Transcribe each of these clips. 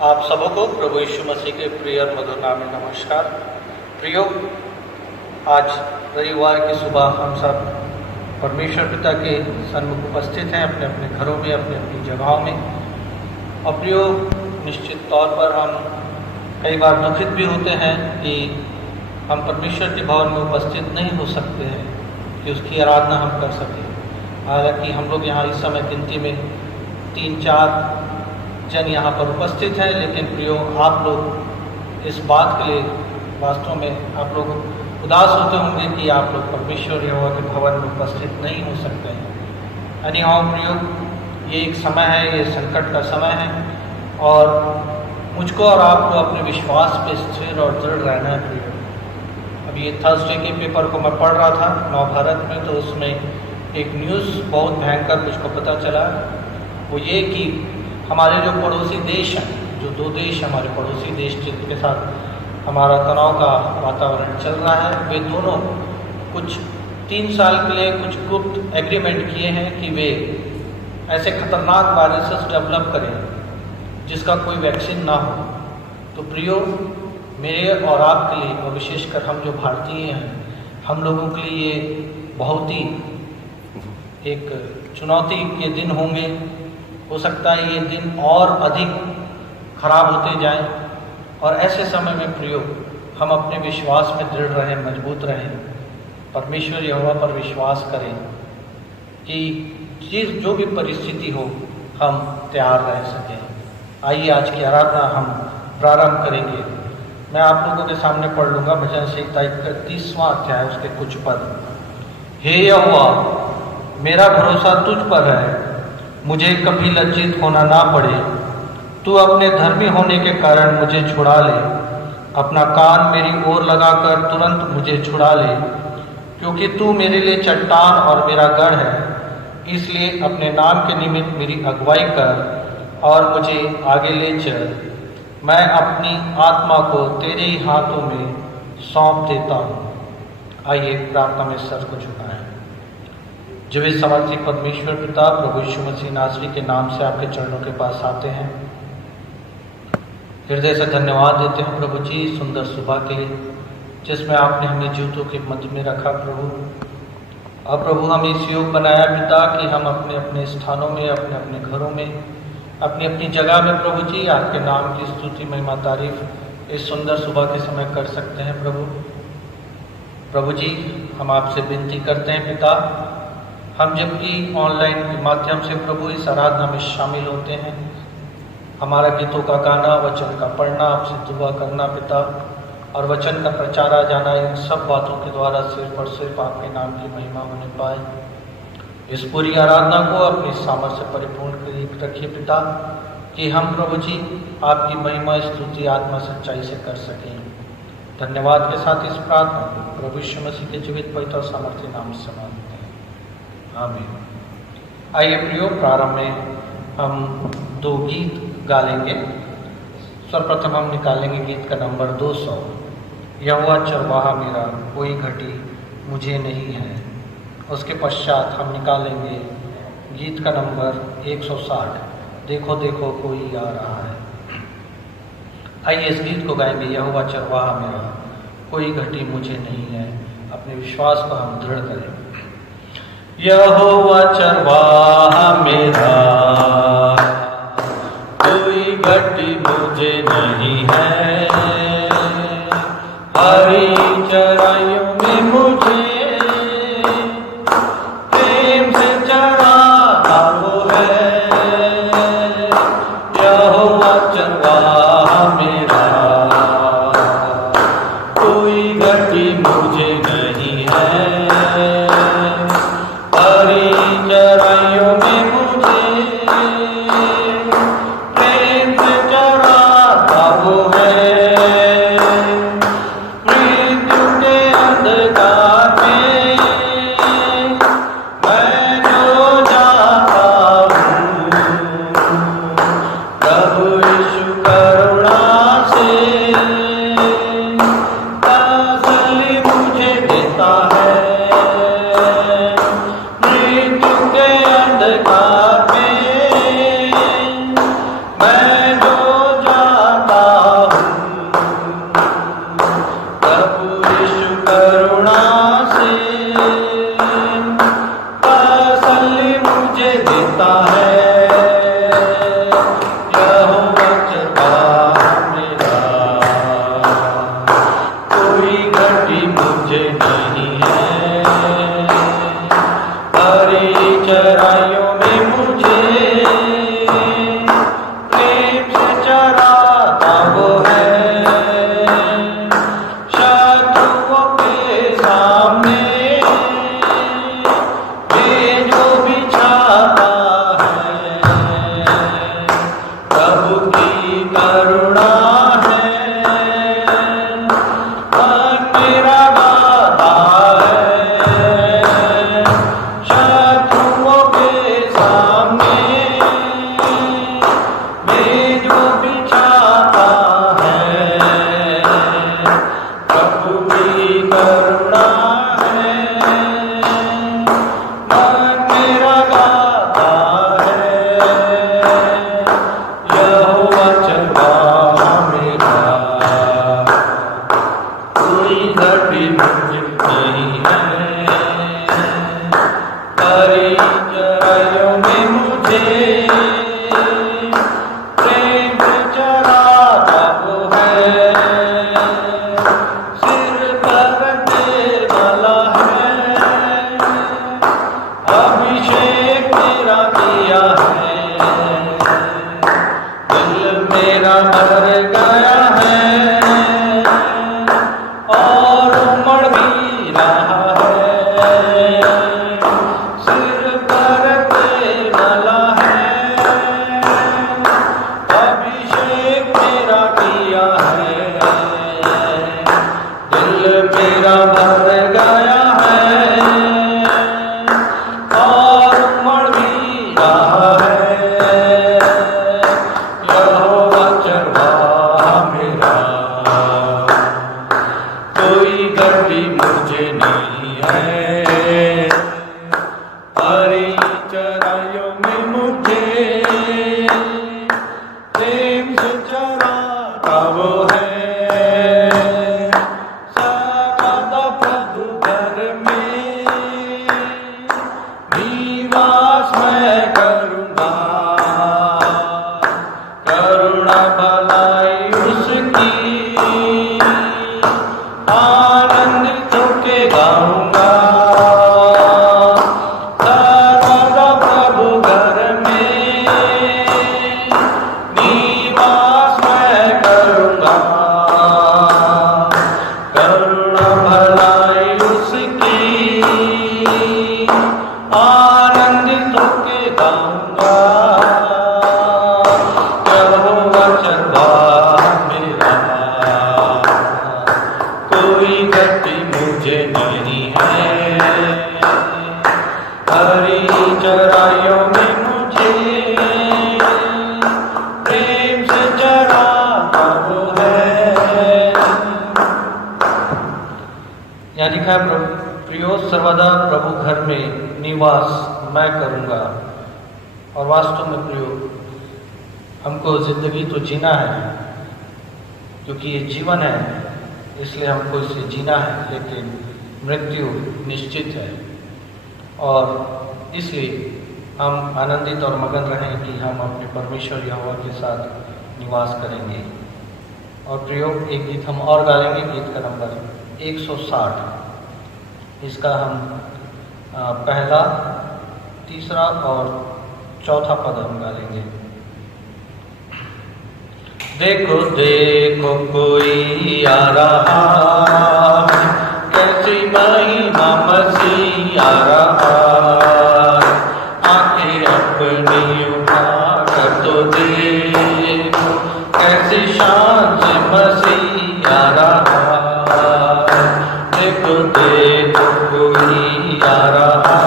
आप सबको प्रभु यीशु मसीह के प्रिय और मधुर नाम में नमस्कार। प्रियो, आज रविवार की सुबह हम सब परमेश्वर पिता के सन्मुख उपस्थित हैं, अपने अपने घरों में, अपनी अपनी जगहों में। और प्रियो, निश्चित तौर पर हम कई बार दुखित भी होते हैं कि हम परमेश्वर के भवन में उपस्थित नहीं हो सकते हैं कि उसकी आराधना हम कर सकें। हालांकि हम लोग यहाँ इस समय गिनती में 3-4 जन यहाँ पर उपस्थित हैं, लेकिन प्रियो, आप लोग इस बात के लिए वास्तव में आप लोग उदास होते होंगे कि आप लोग परमेश्वर यहोवा के भवन में उपस्थित नहीं हो सकते हैं। अनिहाओ प्रियो, ये एक समय है, ये संकट का समय है और मुझको और आपको अपने विश्वास पे स्थिर और दृढ़ रहना है। प्रियो, अभी ये थर्सडे के पेपर को मैं पढ़ रहा था नवभारत में, तो उसमें एक न्यूज़ बहुत भयंकर मुझको पता चला। वो ये कि हमारे जो पड़ोसी देश हैं, जो 2 देश हमारे पड़ोसी देश जिनके साथ हमारा तनाव का वातावरण चल रहा है, वे दोनों कुछ 3 साल के लिए कुछ गुप्त एग्रीमेंट किए हैं कि वे ऐसे खतरनाक वायरसेस डेवलप करें जिसका कोई वैक्सीन ना हो। तो प्रियो, मेरे और आपके लिए और विशेषकर हम जो भारतीय हैं, हम लोगों के लिए ये बहुत ही एक चुनौती के दिन होंगे। हो सकता है ये दिन और अधिक खराब होते जाएं, और ऐसे समय में प्रियो, हम अपने विश्वास में दृढ़ रहें, मजबूत रहें, परमेश्वर यहोवा पर विश्वास करें कि जो भी परिस्थिति हो हम तैयार रह सकें। आइए आज की आराधना हम प्रारंभ करेंगे। मैं आप लोगों के सामने पढ़ लूँगा भजन संहिता 31वां अध्याय, उसके कुछ पद। हे यहोवा, मेरा भरोसा तुझ पर है, मुझे कभी लज्जित होना ना पड़े। तू अपने धर्मी होने के कारण मुझे छुड़ा ले, अपना कान मेरी ओर लगाकर तुरंत मुझे छुड़ा ले, क्योंकि तू मेरे लिए चट्टान और मेरा गढ़ है। इसलिए अपने नाम के निमित्त मेरी अगुवाई कर और मुझे आगे ले चल। मैं अपनी आत्मा को तेरे ही हाथों में सौंप देता हूँ। आइए प्रार्थना में सर को झुकाएं। जीवित समर्थी परमेश्वर पिता, प्रभु यीशु मसीह नासरी के नाम से आपके चरणों के पास आते हैं। हृदय से धन्यवाद देते हैं प्रभु जी सुंदर सुबह के लिए, जिसमें आपने हमें जीवितों के मध्य में रखा प्रभु। और प्रभु, हमें इस योग बनाया पिता कि हम अपने अपने स्थानों में, अपने अपने घरों में, अपनी अपनी जगह में प्रभु जी आपके नाम की स्तुति महिमा तारीफ इस सुंदर सुबह के समय कर सकते हैं प्रभु। प्रभु जी, हम आपसे विनती करते हैं पिता, हम जबकि ऑनलाइन के माध्यम से प्रभु इस आराधना में शामिल होते हैं, हमारा गीतों का गाना, वचन का पढ़ना, आपसे दुआ करना पिता, और वचन का प्रचारा जाना, इन सब बातों के द्वारा सिर्फ और सिर्फ आपके नाम की महिमा होने पाए। इस पूरी आराधना को अपनी सामर्थ्य से परिपूर्ण रखिए पिता, कि हम प्रभु जी आपकी महिमा, स्तुति, आत्मा सच्चाई से कर सकें। धन्यवाद के साथ इस प्रार्थना को प्रभु यीशु मसीह के जीवित पवित्र और सामर्थ्य नाम से मांगते हैं, आमीन। आइए प्रियो, प्रारंभ में हम 2 गीत गा लेंगे। सर्वप्रथम हम निकालेंगे गीत का नंबर 200, यहोवा चरवाहा मेरा, कोई घटी मुझे नहीं है। उसके पश्चात हम निकालेंगे गीत का नंबर 160, देखो देखो कोई आ रहा है। आइए इस गीत को गाएंगे, यहोवा चरवाहा मेरा, कोई घटी मुझे नहीं है। अपने विश्वास को हम दृढ़ करें। यहोवा चरवाहा मेरा, कोई घटी मुझे नहीं है। हरी चराइयों में मुझे प्रेम से चराता वो है। यहोवा चरवाहा मेरा, कोई घटी मुझे नहीं है। हरी चराइयों में मुझे प्रेम से चराता वो है। मृत्यु के अंधकार में मैं जो जाता हूँ, प्रभु यीशु करुणा से तसल्ली मुझे देता है। अंधकार में मैं जो जा होता है यहोवा चरवाहा मेरा, कोई घटी मुझे नहीं है। हरी चराइयों में मुझे प्रेम से चराता वो है, शत्रुओं के सामने वे जो बिछाता है। प्रभु की करुणा है, मन मेरा गाता है, शत्रुओं के सामने वे जो बिछाता है। प्रभु की करुणा है, मन मेरा गाता है, यहोवा चरवाहा मेरा, कोई घटी मुझे नहीं है। हरी चराइयों में मुझे प्रेम से चराता वो है, सिर पर रखने वाला है, अभिषेक मेरा किया है। दिल मेरा भर गया है और उमड़ भी रहा है, सिर पर रखने वाला है, अभिषेक मेरा किया है। दिल मेरा भर गया है और उमड़ भी रहा है, यहोवा चरवाहा मेरा, कोई घटी मुझे नहीं है। हरी चराइयों में मुझे प्रेम से चराता वो है, सदा प्रभु घर में निवास मैं करूँगा। करुणा भलाई उसकी आनंदित होके गाऊंगा। सदा प्रभु घर में निवास मैं करूँगा। करुणा भलाई उसकी आनंदित होके गाऊंगा। यहोवा चरवाहा मेरा, कोई घटी मुझे नहीं है। हरी चराइयों में मुझे प्रेम से चराता वो है। यहाँ लिखा है प्रियो सर्वदा प्रभु घर में निवास मैं करूँगा। और वास्तव में प्रियो, हमको जिंदगी तो जीना है, क्योंकि ये जीवन है इसलिए हमको इसे जीना है, लेकिन मृत्यु निश्चित है। और इसलिए हम आनंदित और मगन रहें कि हम अपने परमेश्वर यहोवा के साथ निवास करेंगे। और प्रियो, एक गीत हम और गा लेंगे, गीत का नंबर 160। इसका हम पहला, तीसरा और चौथा पद हम गा लेंगे। देखो देखो कोई आ रहा है, कैसी महिमा मसीह आ रहा है। आंखें अपनी उठा कर तो देखो, कैसी शान से मसीह आ रहा है। देखो देखो कोई आ रहा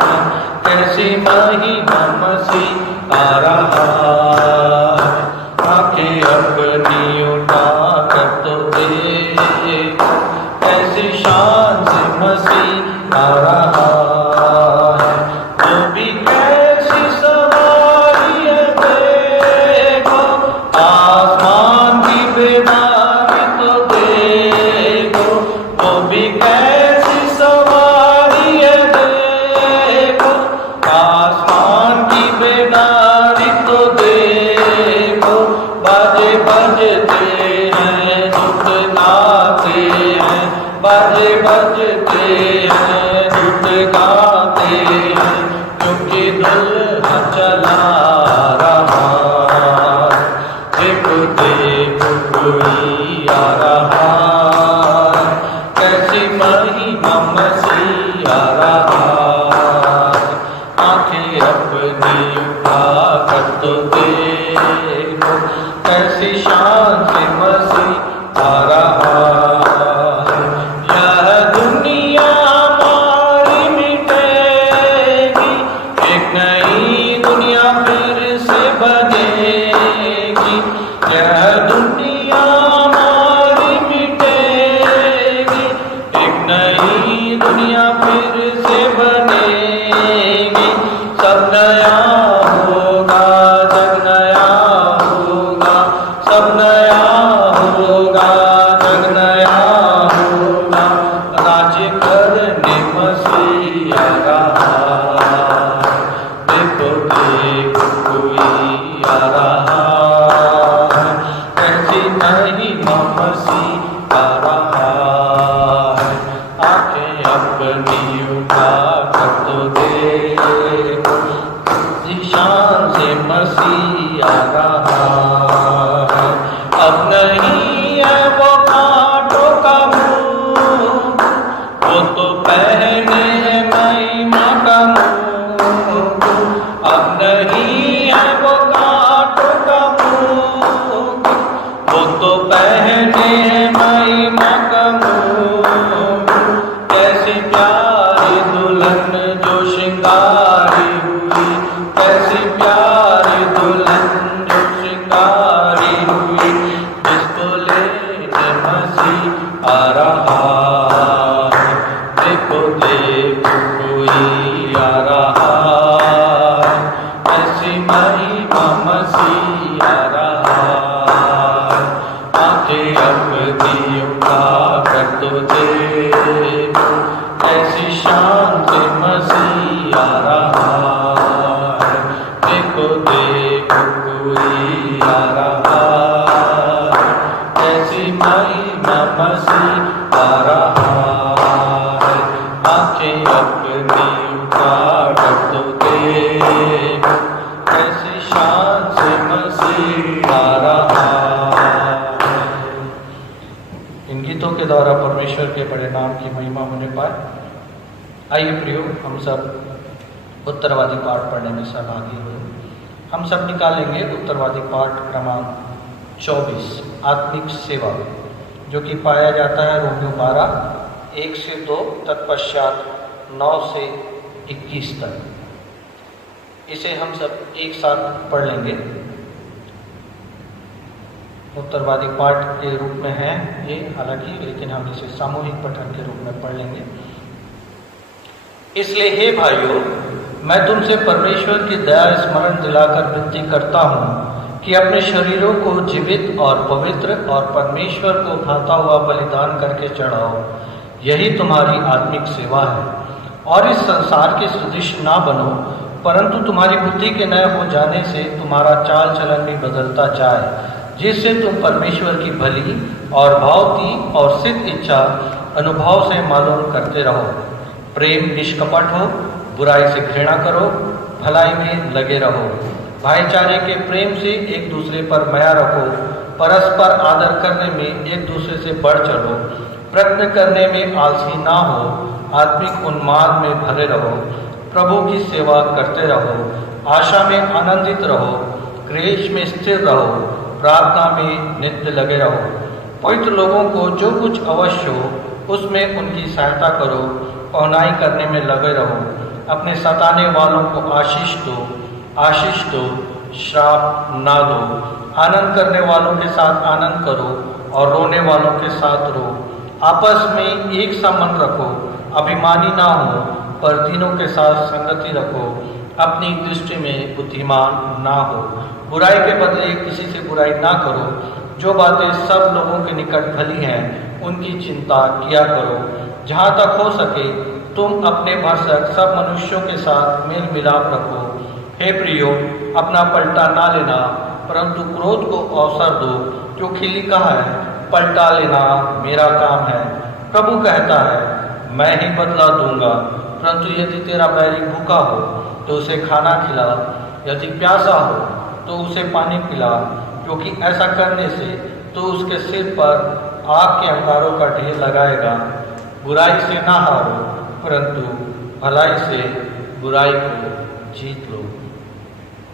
है, कैसी महिमा मसीह आ रहा है। आंखें अपनी उठा कर तो देखो, कैसी शान से मसीह आ रहा है। वो भी कैसी सवारी है देखो, आसमान की बेदारी तो देखो। वो भी कैसी सवारी है देखो, आसमान के दुल्हा चला रहा, देखो देखो कोई आ रहा, कैसी महिमा मसीह आ रहा। आंखें अपनी उठा कर तो देखो, कैसी शान से मसीह आ रहा। यह दुनिया हमारी मिटेगी, एक नई दुनिया फिर से बनेगी। यह दुनिया हमारी मिटेगी, एक नई दुनिया फिर से बनेगी। सब नया होगा, जग नया होगा, सब नया होगा, जग नया होगा। राज्य करने मसीह आ रहा, देखो देखो कोई आ रहा, कैसी महिमा मसीह आ रहा। आंखें अपनी उठा कर तो देखो, शान से मसीह आ रहा। अब नहीं है वो कांटों का मुंह, वो तो पहने है महिमा का मुंह। अब नहीं है वो कांटों का मुंह, वो तो पहने है महिमा का मुंह। कैसी प्यारी दुल्हन जो श्रृंगारी हुई, कैसी प्यारी दुल्हन जो श्रृंगारी हुई, जिसको लेने मसीह आ रहा। देखो देखो कोई आ रहा, ऐसी महिमा मसीह आ रहा। आंखें अपनी उठा कर तो देखो, ऐसी शान से मसीह आ रहा। देखो देखो कोई आ रहा, ऐसी महिमा मसीह आ रहा। आंखें अपनी उठा कर तो देखो, ऐसी शान से मसीह आ रहा। इन गीतों के द्वारा परमेश्वर के बड़े नाम की महिमा होने पाए। आइए प्रियो, हम सब उत्तरवादी पाठ पढ़ने में सहभागी हुए। हम सब निकालेंगे उत्तरवादी पाठ क्रमांक 24, आत्मिक सेवा, जो कि पाया जाता है रोमियो 12, 1 से 2, तत्पश्चात 9 से 21 तक। इसे हम सब एक साथ पढ़ लेंगे। उत्तरवादी पाठ के रूप में है ये हालांकि, लेकिन हम इसे सामूहिक पठन के रूप में पढ़ लेंगे। इसलिए हे भाइयों, मैं तुमसे परमेश्वर की दया स्मरण दिलाकर विनती करता हूँ कि अपने शरीरों को जीवित और पवित्र और परमेश्वर को भाता हुआ बलिदान करके चढ़ाओ, यही तुम्हारी आत्मिक सेवा है। और इस संसार के सदृश ना बनो, परंतु तुम्हारी बुद्धि के नए हो जाने से तुम्हारा चाल चलन भी बदलता जाए, जिससे तुम परमेश्वर की भली और भाव की और सिद्ध इच्छा अनुभव से मालूम करते रहो। प्रेम निष्कपट हो, बुराई से घृणा करो, भलाई में लगे रहो। भाईचारे के प्रेम से एक दूसरे पर माया रखो, परस्पर आदर करने में एक दूसरे से बढ़ चलो, प्रयत्न करने में आलसी ना हो, आत्मिक उन्माद में भरे रहो, प्रभु की सेवा करते रहो, आशा में आनंदित रहो, क्लेश में स्थिर रहो, प्रार्थना में नित्य लगे रहो। पवित्र लोगों को जो कुछ अवश्य हो उसमें उनकी सहायता करो, पहुनाई करने में लगे रहो। अपने सताने वालों को आशीष दो, श्राप ना दो। आनंद करने वालों के साथ आनंद करो और रोने वालों के साथ रो। आपस में एक सा मन रखो, अभिमानी ना हो, पर तीनों के साथ संगति रखो। अपनी दृष्टि में बुद्धिमान ना हो, बुराई के बदले किसी से बुराई ना करो। जो बातें सब लोगों के निकट भली हैं उनकी चिंता किया करो। जहाँ तक हो सके तुम अपने भरसक सब मनुष्यों के साथ मेल मिलाप रखो। हे प्रियो, अपना पलटा ना लेना, परंतु क्रोध को अवसर दो, क्योंकि लिखा है, पलटा लेना मेरा काम है। प्रभु कहता है, मैं ही बदला दूंगा। परंतु यदि तेरा बैरी भूखा हो तो उसे खाना खिला, यदि प्यासा हो तो उसे पानी पिला, क्योंकि ऐसा करने से तो उसके सिर पर आग के अंगारों का ढेर लगाएगा। बुराई से ना हारो, परंतु भलाई से बुराई को जीत लो।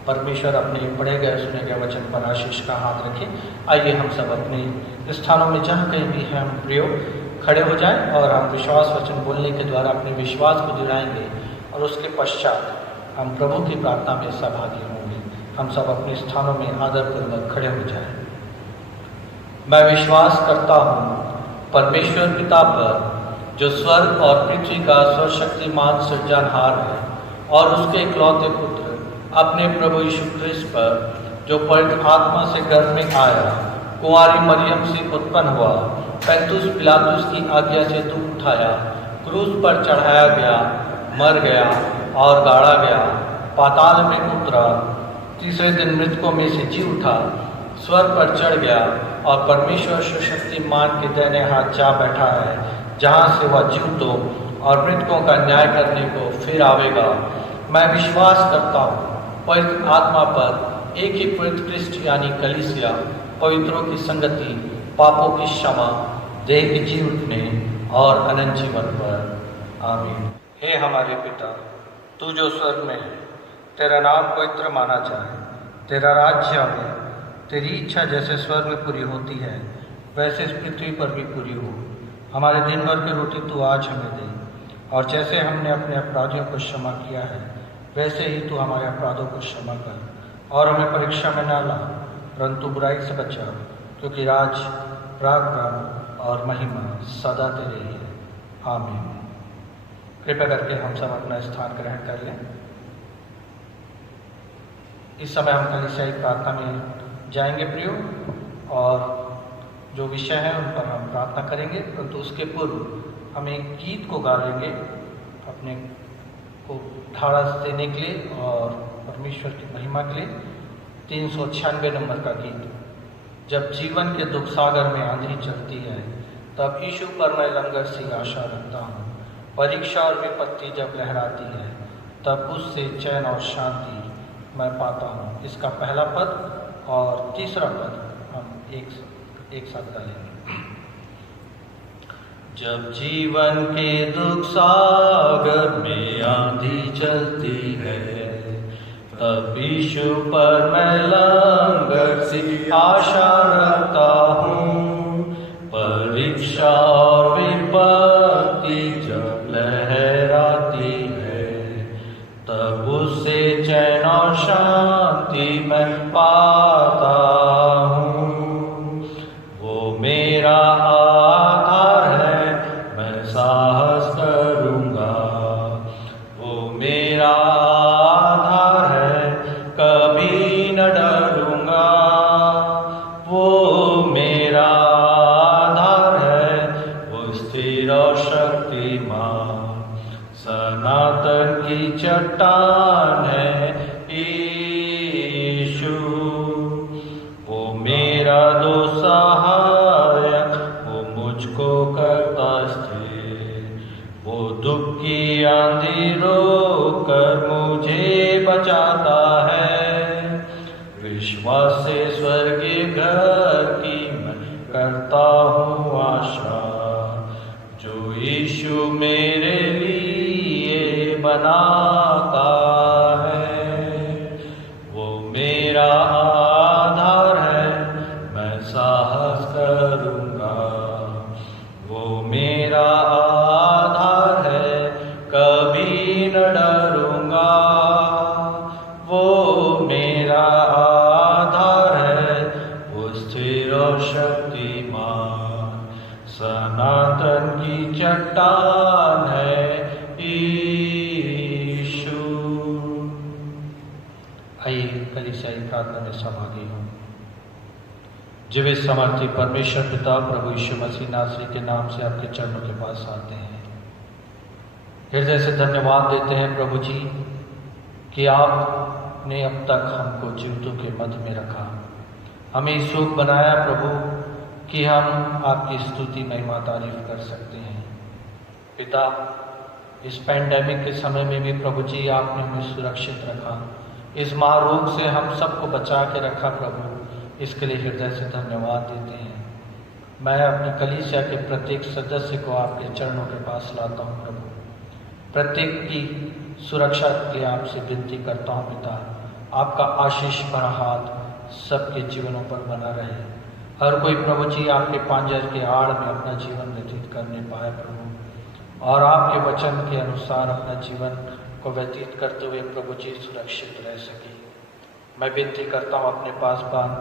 परमेश्वर अपने पढ़े गए सुने गए वचन पर आशीष का हाथ रखे। आइए हम सब अपने स्थानों में जहाँ कहीं भी हैं हम प्रयोग खड़े हो जाएं और हम विश्वास वचन बोलने के द्वारा अपने विश्वास को दिलाएंगे और उसके पश्चात हम प्रभु की प्रार्थना में सहभागी होंगे। हम सब अपने स्थानों में आदरपूर्वक खड़े हो जाएं। मैं विश्वास करता हूँ परमेश्वर पिता पर, जो स्वर्ग और पृथ्वी का सर्वशक्तिमान सृजनहार है, और उसके इकलौते पुत्र अपने प्रभु यीशु ख्रिस्त पर, जो पवित्र आत्मा से गर्भ में आया, कुंवारी मरियम से उत्पन्न हुआ, पैंतुस पिलातुस की आज्ञा से दुख उठाया, क्रूस पर चढ़ाया गया, मर गया और गाड़ा गया, पाताल में उतरा, तीसरे दिन मृतकों में से जी उठा, स्वर्ग पर चढ़ गया और परमेश्वर सर्वशक्तिमान के दाहिने हाथ जा बैठा है, जहाँ से वह जीवतों और मृतकों का न्याय करने को फिर आवेगा। मैं विश्वास करता हूँ पवित्र आत्मा पर, एक ही पवित्र ख्रिस्ट यानी कलीसिया, पवित्रों की संगति, पापों की क्षमा, देह के जी उठने और अनंत जीवन पर। आमीन। हे हमारे पिता, तू जो स्वर्ग में है, तेरा नाम पवित्र माना जाए, तेरा राज्य आवे, तेरी इच्छा जैसे स्वर्ग में पूरी होती है वैसे इस पृथ्वी पर भी पूरी हो। हमारे दिन भर की रोटी तू आज हमें दे, और जैसे हमने अपने अपराधियों को क्षमा किया है वैसे ही तू हमारे अपराधों को क्षमा कर, और हमें परीक्षा में न ला, परंतु बुराई से बचा, क्योंकि राज, पराक्रम और महिमा सदा तेरे ही है। आमीन। कृपया करके हम सब अपना स्थान ग्रहण कर लें। इस समय हम कलीसियाई प्रार्थना में जाएंगे प्रियो, और जो विषय है उन पर हम प्रार्थना करेंगे, परंतु उसके पूर्व हम एक गीत को गा लेंगे अपने को ढाढ़स देने के लिए और परमेश्वर की महिमा के लिए। 396 नंबर का गीत। जब जीवन के दुख सागर में आंधी चलती है, तब यीशु पर मैं लंगर सी आशा रखता हूँ। परीक्षा और विपत्ति जब लहराती है, तब उससे चैन और शांति मैं पाता हूँ। इसका पहला पद और तीसरा पद हम एक साथ गाएंगे। जब जीवन के दुख सागर में आंधी चलती है, तब यीशु पर मैं लंगर सी आशा रखता हूँ। परीक्षा और विपत्ति जब लहराती है, तब उससे चैन और शांति मैं पाता हूँ। वो मेरा आधार है, मैं साहस करूँगा। वो मेरा आधार है, कभी न डरूँगा। वो मेरा आधार है, वो स्थिर और शक्तिमान, सनातन की चट्टान है यीशु। वो मेरा दो सहायक, वो मुझको करता स्थिर। वो दुख की आंधी रोकर मुझे बचाता है। विश्वास से स्वर्गीय घर की मैं करता हूँ आशा, जो यीशु मेरे लिए बनाता है। वो मेरा आधार है, मैं साहस करूँगा। वो मेरा आधार है, कभी न डरूँगा। वो मेरा आधार है, वो स्थिर और शक्तिमान, सनातन की चट्टान है यीशु। आइए कलीसियाई प्रार्थना में सहभागी हों। जीवित सामर्थी परमेश्वर पिता प्रभु यीशु मसीह नासरी के नाम से आपके चरणों के पास आते हैं। हृदय से धन्यवाद देते हैं प्रभु जी कि आपने अब तक हमको जीवितों के मध्य में रखा, हमें इस योग्य बनाया प्रभु कि हम आपकी स्तुति महिमा तारीफ कर सकते हैं। पिता, इस पैंडेमिक के समय में भी प्रभु जी आपने हमें सुरक्षित रखा, इस महारोग से हम सबको बचा के रखा प्रभु, इसके लिए हृदय से धन्यवाद देते हैं। मैं अपनी कलीसिया के प्रत्येक सदस्य को आपके चरणों के पास लाता हूँ प्रभु, प्रत्येक की सुरक्षा के लिए आपसे विनती करता हूँ पिता, आपका आशीष भरा हाथ सबके जीवनों पर बना रहे, हर कोई प्रभु जी आपके पांजर के आड़ में अपना जीवन व्यतीत करने पाए प्रभु, और आपके वचन के अनुसार अपना जीवन को व्यतीत करते हुए प्रभु जी सुरक्षित रह सके। मैं विनती करता हूँ अपने पासवान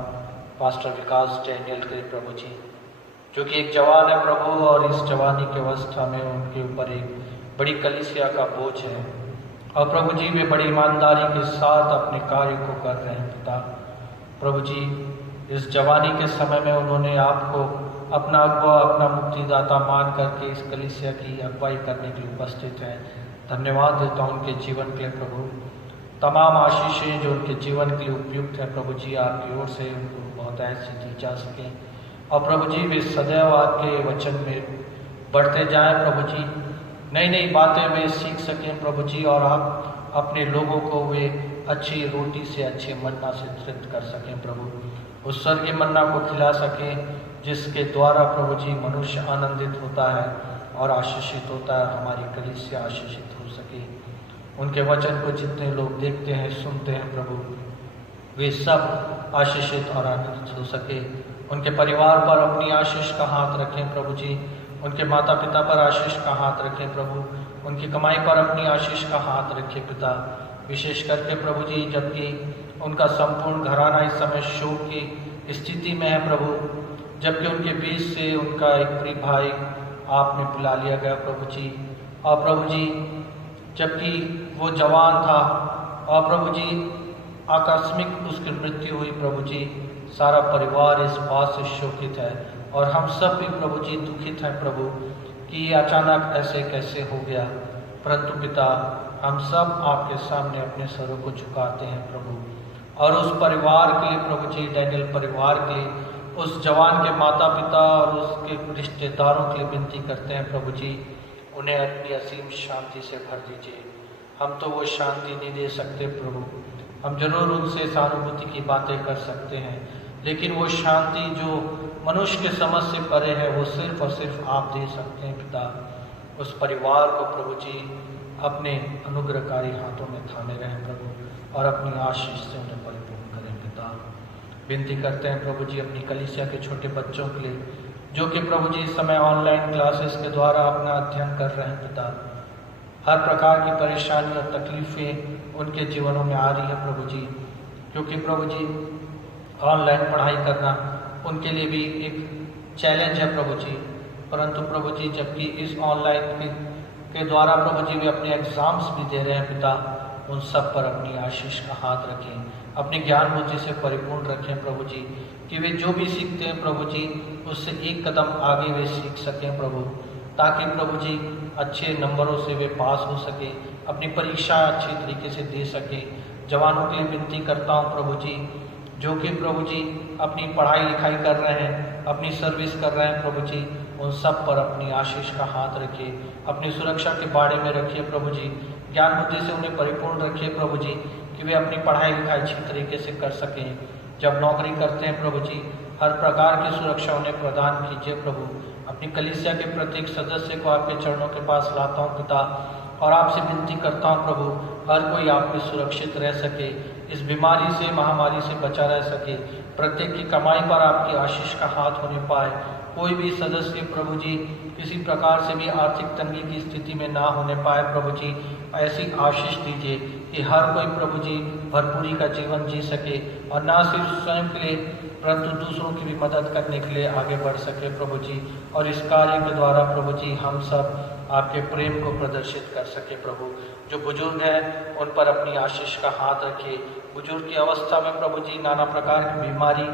पास्टर विकास डैनियल के प्रभु जी, जो कि एक जवान है प्रभु, और इस जवानी की अवस्था में उनके ऊपर एक बड़ी कलीसिया का बोझ है, और प्रभु जी वे बड़ी ईमानदारी के साथ अपने कार्य को कर रहे हैं पिता। प्रभु जी इस जवानी के समय में उन्होंने आपको अपना अगुआ, अपना मुक्तिदाता मान करके इस कलीसिया की अगुवाई करने के लिए उपस्थित हैं। धन्यवाद देता हूँ उनके जीवन के लिए प्रभु, तमाम आशीषें जो उनके जीवन के लिए उपयुक्त है प्रभु जी आपकी ओर से उनको बहुतायत से दी जा सकें, और प्रभु जी वे सदैव आपके वचन में बढ़ते जाएं प्रभु जी, नई नई बातें वे सीख सकें प्रभु जी, और आप अपने लोगों को वे अच्छी रोटी से, अच्छे मन्ना से तृप्त कर सकें प्रभु, उस स्वर्गीय मन्ना को खिला सकें जिसके द्वारा प्रभु जी मनुष्य आनंदित होता है और आशीषित होता है, हमारी कलीसिया आशीषित हो सके। उनके वचन को जितने लोग देखते हैं, सुनते हैं प्रभु, वे सब आशीषित और आनंदित हो सके। उनके परिवार पर अपनी आशीष का हाथ रखें प्रभु जी, उनके माता पिता पर आशीष का हाथ रखें प्रभु, उनकी कमाई पर अपनी आशीष का हाथ रखें पिता। विशेष करके प्रभु जी जबकि उनका संपूर्ण घराना इस समय शोक की स्थिति में है प्रभु, जबकि उनके बीच से उनका एक प्रिय भाई आपने बुला लिया गया प्रभु जी, और प्रभु जी जबकि वो जवान था और प्रभु जी आकस्मिक उसकी मृत्यु हुई प्रभु जी, सारा परिवार इस बात से शोकित है, और हम सब भी प्रभु जी दुखित हैं प्रभु कि अचानक ऐसे कैसे हो गया। परंतु पिता हम सब आपके सामने अपने सरों को झुकाते हैं प्रभु, और उस परिवार के लिए प्रभु जी, डैनियल परिवार के लिए, उस जवान के माता पिता और उसके रिश्तेदारों के लिए विनती करते हैं प्रभु जी, उन्हें अपनी असीम शांति से भर दीजिए। हम तो वो शांति नहीं दे सकते प्रभु, हम जरूर उनसे सहानुभूति की बातें कर सकते हैं, लेकिन वो शांति जो मनुष्य के समझ से परे है वो सिर्फ और सिर्फ आप दे सकते हैं पिता। उस परिवार को प्रभु जी अपने अनुग्रहकारी हाथों में थामे रहें प्रभु, और अपनी आशीष से उन्हें परिपूर्ण करें पिता। विनती करते हैं प्रभु जी अपनी कलीसिया के छोटे बच्चों के लिए, जो कि प्रभु जी इस समय ऑनलाइन क्लासेस के द्वारा अपना अध्ययन कर रहे हैं पिता। हर प्रकार की परेशानी और तकलीफें उनके जीवनों में आ रही है प्रभु जी, क्योंकि प्रभु जी ऑनलाइन पढ़ाई करना उनके लिए भी एक चैलेंज है प्रभु जी। परंतु प्रभु जी जबकि इस ऑनलाइन के द्वारा प्रभु जी वे अपने एग्ज़ाम्स भी दे रहे हैं पिता, उन सब पर अपनी आशीष का हाथ रखें, अपनी ज्ञान बुद्धि से परिपूर्ण रखें प्रभु जी, कि वे जो भी सीखते हैं प्रभु जी उससे एक कदम आगे वे सीख सकें प्रभु, ताकि प्रभु जी अच्छे नंबरों से वे पास हो सके, अपनी परीक्षा अच्छी तरीके से दे सके। जवानों के लिए विनती करता हूँ प्रभु जी, जो कि प्रभु जी अपनी पढ़ाई लिखाई कर रहे हैं, अपनी सर्विस कर रहे हैं प्रभु जी, उन सब पर अपनी आशीष का हाथ रखिए, अपनी सुरक्षा के बारे में रखिए प्रभु जी, ज्ञान बुद्धि से उन्हें परिपूर्ण रखिए प्रभु जी, कि वे अपनी पढ़ाई लिखाई अच्छी तरीके से कर सकें। जब नौकरी करते हैं प्रभु जी हर प्रकार की सुरक्षा उन्हें प्रदान कीजिए प्रभु। अपनी कलीसिया के प्रत्येक सदस्य को आपके चरणों के पास लाता हूँ पिता, और आपसे विनती करता हूँ प्रभु हर कोई आप में सुरक्षित रह सके, इस बीमारी से, महामारी से बचा रह सके, प्रत्येक की कमाई पर आपकी आशीष का हाथ होने पाए, कोई भी सदस्य प्रभु जी किसी प्रकार से भी आर्थिक तंगी की स्थिति में ना होने पाए प्रभु जी, ऐसी आशीष दीजिए कि हर कोई प्रभु जी भरपूरी का जीवन जी सके, और ना सिर्फ स्वयं के लिए परंतु दूसरों की भी मदद करने के लिए आगे बढ़ सके प्रभु जी, और इस कार्य के द्वारा प्रभु जी हम सब आपके प्रेम को प्रदर्शित कर सके प्रभु। जो बुजुर्ग हैं उन पर अपनी आशीष का हाथ रखिए। बुजुर्ग की अवस्था में प्रभु जी नाना प्रकार की बीमारी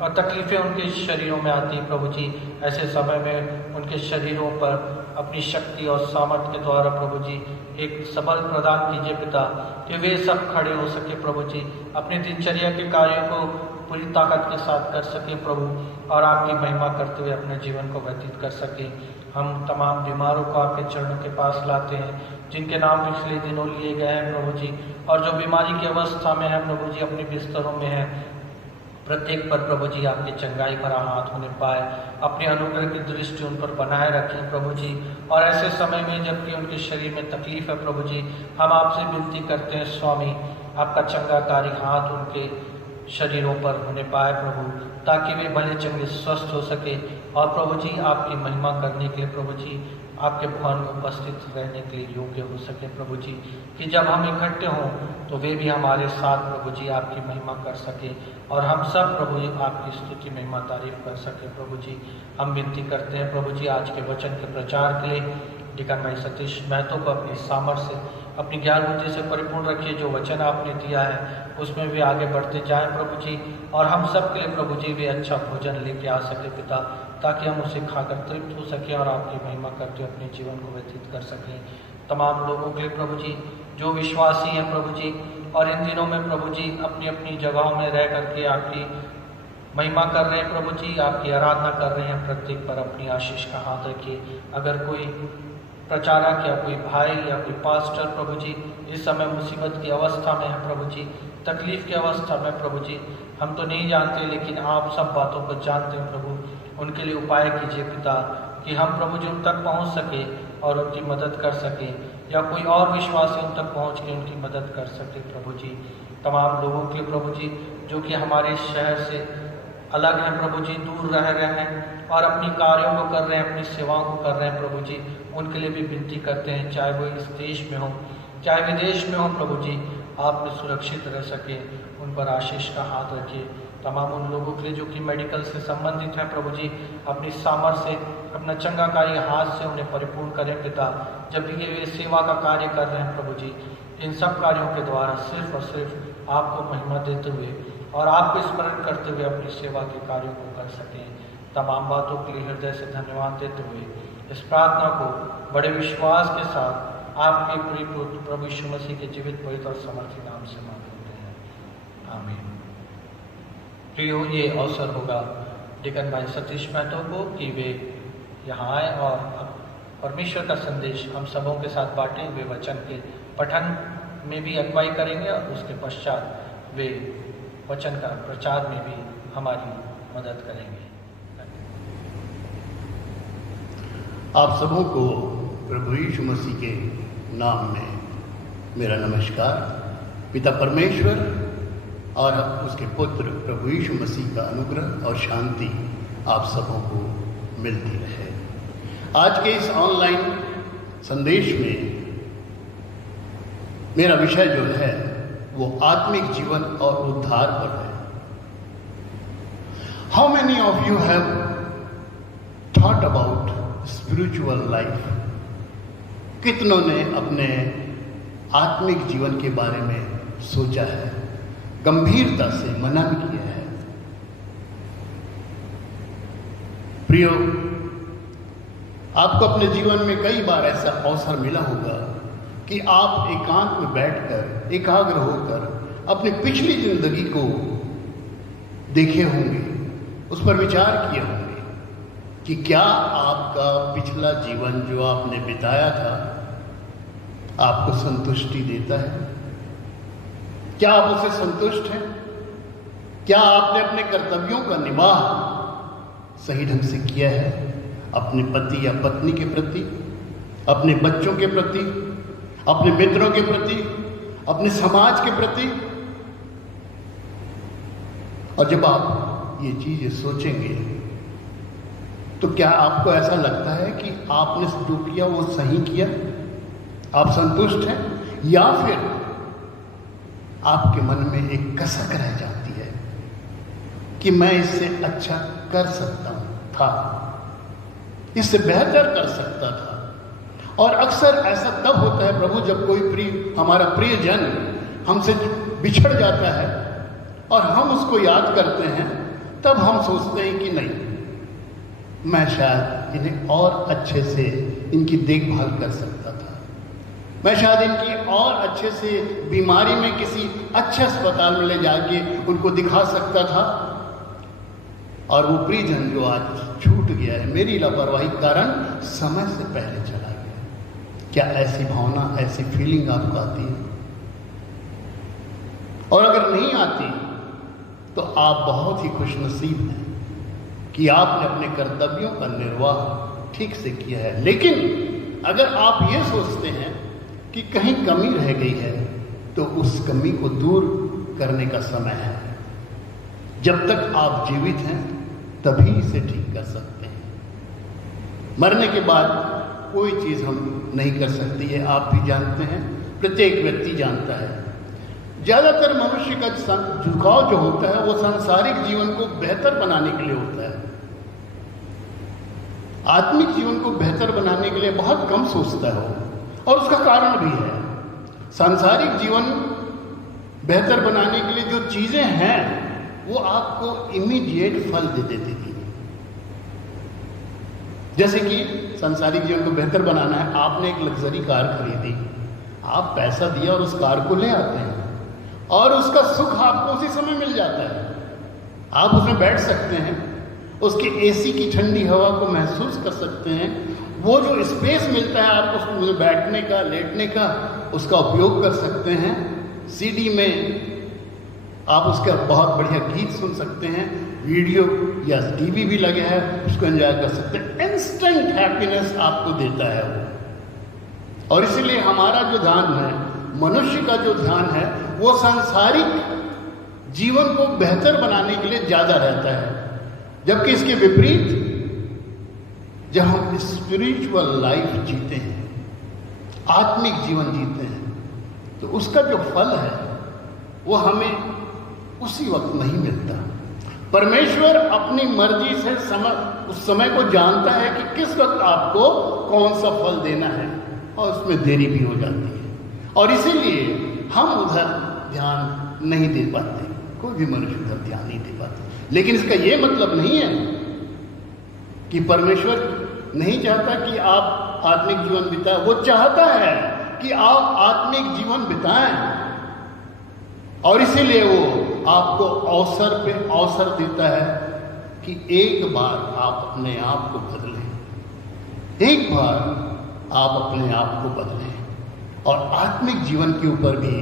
और तकलीफ़ें उनके शरीरों में आती हैं प्रभु जी, ऐसे समय में उनके शरीरों पर अपनी शक्ति और सामर्थ्य के द्वारा प्रभु जी एक सबल प्रदान कीजिए पिता, कि वे सब खड़े हो सके प्रभु जी, अपनी दिनचर्या के कार्यों को पूरी ताकत के साथ कर सके प्रभु, और आपकी महिमा करते हुए अपने जीवन को व्यतीत कर सके। हम तमाम बीमारों को आपके चरणों के पास लाते हैं, जिनके नाम पिछले दिनों लिए गए हैं प्रभु जी, और जो बीमारी की अवस्था में है प्रभु जी, अपने बिस्तरों में है, प्रत्येक पर प्रभु जी आपकी चंगाई भरा हाथ होने पाए, अपने अनुग्रह की दृष्टि उन पर बनाए रखें प्रभु जी। और ऐसे समय में जबकि उनके शरीर में तकलीफ है प्रभु जी, हम आपसे विनती करते हैं स्वामी, आपका चंगाकारी हाथ उनके शरीरों पर होने पाए प्रभु, ताकि वे भले चंगे स्वस्थ हो सके और प्रभु जी आपकी महिमा करने के लिए प्रभु जी आपके भवन में उपस्थित रहने के लिए योग्य हो सके प्रभु जी, कि जब हम इकट्ठे हों तो वे भी हमारे साथ प्रभु जी आपकी महिमा कर सके और हम सब प्रभु जी आपकी स्तुति महिमा तारीफ कर सके प्रभु जी। हम विनती करते हैं प्रभु जी आज के वचन के प्रचार के लिए डिकन भाई सतीश महतो को अपनी सामर्थ्य से, अपनी ज्ञान बुद्धि से परिपूर्ण रखिए। जो वचन आपने दिया है उसमें भी आगे बढ़ते जाएं प्रभु जी, और हम सब के लिए प्रभु जी वे अच्छा भोजन लेके आ सके पिता, ताकि हम उसे खाकर तृप्त हो सकें और आपकी महिमा करते अपने जीवन को व्यतीत कर सकें। तमाम लोगों के लिए प्रभु जी जो विश्वासी हैं प्रभु जी, और इन दिनों में प्रभु जी अपनी अपनी जगहों में रह करके आपकी महिमा कर रहे हैं प्रभु जी, आपकी आराधना कर रहे हैं, प्रत्येक पर अपनी आशीष का हाथ रखिए। अगर कोई प्रचारक या कोई भाई या कोई पास्टर प्रभु जी इस समय मुसीबत की अवस्था में है प्रभु जी, तकलीफ की अवस्था में प्रभु जी, हम तो नहीं जानते लेकिन आप सब बातों को जानते हैं प्रभु, उनके लिए उपाय कीजिए पिता, कि हम प्रभु जी उन तक पहुंच सके और उनकी मदद कर सके, या कोई और विश्वासी उन तक पहुंच के उनकी मदद कर सके प्रभु जी। तमाम लोगों के लिए प्रभु जी जो कि हमारे शहर से अलग हैं प्रभु जी, दूर रह रहे हैं और अपनी कार्यों को कर रहे हैं, अपनी सेवाओं को कर रहे हैं प्रभु जी, उनके लिए भी विनती करते हैं, चाहे वो इस देश में हो चाहे विदेश में हो प्रभु जी, आप में सुरक्षित रह सके, उन पर आशीष का हाथ रखिए। तमाम उन लोगों के लिए जो कि मेडिकल से संबंधित हैं प्रभु जी, अपनी सामर्थ्य से, अपना चंगाकारी हाथ से उन्हें परिपूर्ण करें पिता, जब भी वे सेवा का कार्य कर रहे हैं प्रभु जी, इन सब कार्यों के द्वारा सिर्फ और सिर्फ आपको महिमा देते हुए और आपको स्मरण करते हुए अपनी सेवा के कार्यों को कर सकें। तमाम बातों के लिए हृदय से धन्यवाद देते हुए इस प्रार्थना को बड़े विश्वास के साथ आपके प्रिय प्रभु यीशु मसीह के जीवित पवित्र और समर्थी नाम से मांगते हैं, आमीन। प्रियो, ये अवसर होगा डिकन भाई सतीश महतो को कि वे यहाँ आए और परमेश्वर का संदेश हम सबों के साथ बांटें। वे वचन के पठन में भी अगुवाई करेंगे और उसके पश्चात वे वचन का प्रचार में भी हमारी मदद करेंगे। आप सबों को प्रभु यीशु मसीह के नाम में मेरा नमस्कार। पिता परमेश्वर और उसके पुत्र प्रभु यीशु मसीह का अनुग्रह और शांति आप सबों को मिलती रहे। आज के इस ऑनलाइन संदेश में मेरा विषय जो है वो आत्मिक जीवन और उद्धार पर है। How many of you have thought about spiritual life? कितनों ने अपने आत्मिक जीवन के बारे में सोचा है, गंभीरता से मनन किया है? प्रियो, आपको अपने जीवन में कई बार ऐसा अवसर मिला होगा कि आप एकांत में बैठकर एकाग्र होकर अपनी पिछली जिंदगी को देखे होंगे, उस पर विचार किए होंगे कि क्या आपका पिछला जीवन जो आपने बिताया था आपको संतुष्टि देता है? क्या आप उससे संतुष्ट हैं? क्या आपने अपने कर्तव्यों का निवाह सही ढंग से किया है? अपने पति या पत्नी के प्रति, अपने बच्चों के प्रति, अपने मित्रों के प्रति, अपने समाज के प्रति? और जब आप ये चीजें सोचेंगे तो क्या आपको ऐसा लगता है कि आपने जो किया वो सही किया? आप संतुष्ट हैं? या फिर आपके मन में एक कसक रह जाती है कि मैं इससे अच्छा कर सकता था, इससे बेहतर कर सकता था? और अक्सर ऐसा तब होता है प्रभु जब कोई हमारा प्रियजन हमसे बिछड़ जाता है और हम उसको याद करते हैं, तब हम सोचते हैं कि नहीं, मैं शायद इन्हें और अच्छे से इनकी देखभाल कर सकता था, मैं शायद इनकी और अच्छे से बीमारी में किसी अच्छे अस्पताल में ले जाके उनको दिखा सकता था, और वो प्रियजन जो आज छूट गया है मेरी लापरवाही के कारण समय से पहले चला गया। क्या ऐसी भावना, ऐसी फीलिंग आपको आती है? और अगर नहीं आती तो आप बहुत ही खुशनसीब हैं कि आपने अपने कर्तव्यों का निर्वाह ठीक से किया है। लेकिन अगर आप ये सोचते हैं कि कहीं कमी रह गई है तो उस कमी को दूर करने का समय है। जब तक आप जीवित हैं तभी इसे ठीक कर सकते हैं। मरने के बाद कोई चीज़ हम नहीं कर सकती है, आप भी जानते हैं, प्रत्येक व्यक्ति जानता है। ज़्यादातर मनुष्य का झुकाव जो होता है वो सांसारिक जीवन को बेहतर बनाने के लिए होता है। आत्मिक जीवन को बेहतर बनाने के लिए बहुत कम सोचता है वो, और उसका कारण भी है। सांसारिक जीवन बेहतर बनाने के लिए जो चीज़ें हैं वो आपको इमीडिएट फल दे देती थी। जैसे कि सांसारिक जीवन को बेहतर बनाना है, आपने एक लग्जरी कार खरीदी, आप पैसा दिया और उस कार को ले आते हैं और उसका सुख आपको उसी समय मिल जाता है। आप उसमें बैठ सकते हैं, उसके एसी की ठंडी हवा को महसूस कर सकते हैं, वो जो स्पेस मिलता है आपको उसमें बैठने का, लेटने का, उसका उपयोग कर सकते हैं। सीडी में आप उसका बहुत बढ़िया गीत सुन सकते हैं, वीडियो या टीवी भी लगे है, उसको एंजॉय कर सकते हैं। इंस्टेंट हैप्पीनेस आपको देता है वो। और इसीलिए हमारा जो ध्यान है, मनुष्य का जो ध्यान है, वो सांसारिक जीवन को बेहतर बनाने के लिए ज्यादा रहता है। जबकि इसके विपरीत जब हम स्पिरिचुअल लाइफ जीते हैं, आत्मिक जीवन जीते हैं, तो उसका जो फल है वो हमें उसी वक्त नहीं मिलता। परमेश्वर अपनी मर्जी से उस समय को जानता है कि किस वक्त आपको कौन सा फल देना है, और उसमें देरी भी हो जाती है। और इसीलिए हम उधर ध्यान नहीं दे पाते, कोई भी मनुष्य उधर ध्यान नहीं दे पाते। लेकिन इसका ये मतलब नहीं है कि परमेश्वर नहीं चाहता कि आप आत्मिक जीवन बिताएं। वो चाहता है कि आप आत्मिक जीवन बिताएं, और इसीलिए वो आपको अवसर पे अवसर देता है कि एक बार आप अपने आप को बदलें, एक बार आप अपने आप को बदलें और आत्मिक जीवन के ऊपर भी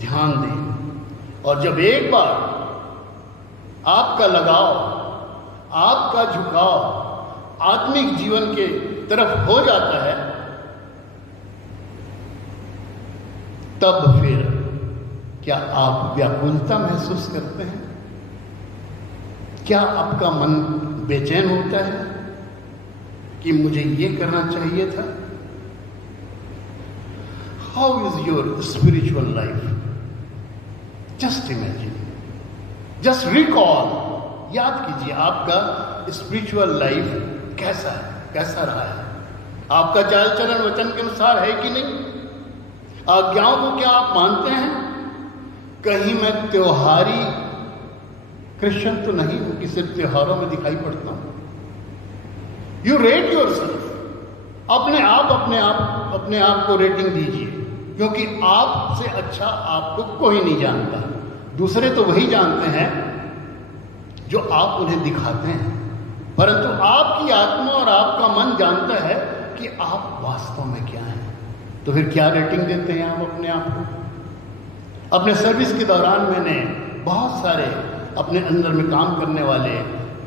ध्यान दें। और जब एक बार आपका लगाव, आपका झुकाव आत्मिक जीवन के तरफ हो जाता है, तब फिर क्या आप व्याकुलता महसूस करते हैं? क्या आपका मन बेचैन होता है कि मुझे ये करना चाहिए था? How is your spiritual life? Just imagine, just recall, याद कीजिए आपका स्पिरिचुअल लाइफ कैसा है, कैसा रहा है। आपका चाल चलन वचन के अनुसार है कि नहीं? आज्ञाओं को क्या आप मानते हैं? कहीं मैं त्योहारी क्रिश्चियन तो नहीं हूं कि सिर्फ त्योहारों में दिखाई पड़ता हूं। यू रेट योरसेल्फ, अपने आप को रेटिंग दीजिए, क्योंकि आपसे अच्छा आपको कोई नहीं जानता। दूसरे तो वही जानते हैं जो आप उन्हें दिखाते हैं, परंतु आपकी आत्मा और आपका मन जानता है कि आप वास्तव में क्या हैं। तो फिर क्या रेटिंग देते हैं आप अपने आप को? अपने सर्विस के दौरान मैंने बहुत सारे अपने अंदर में काम करने वाले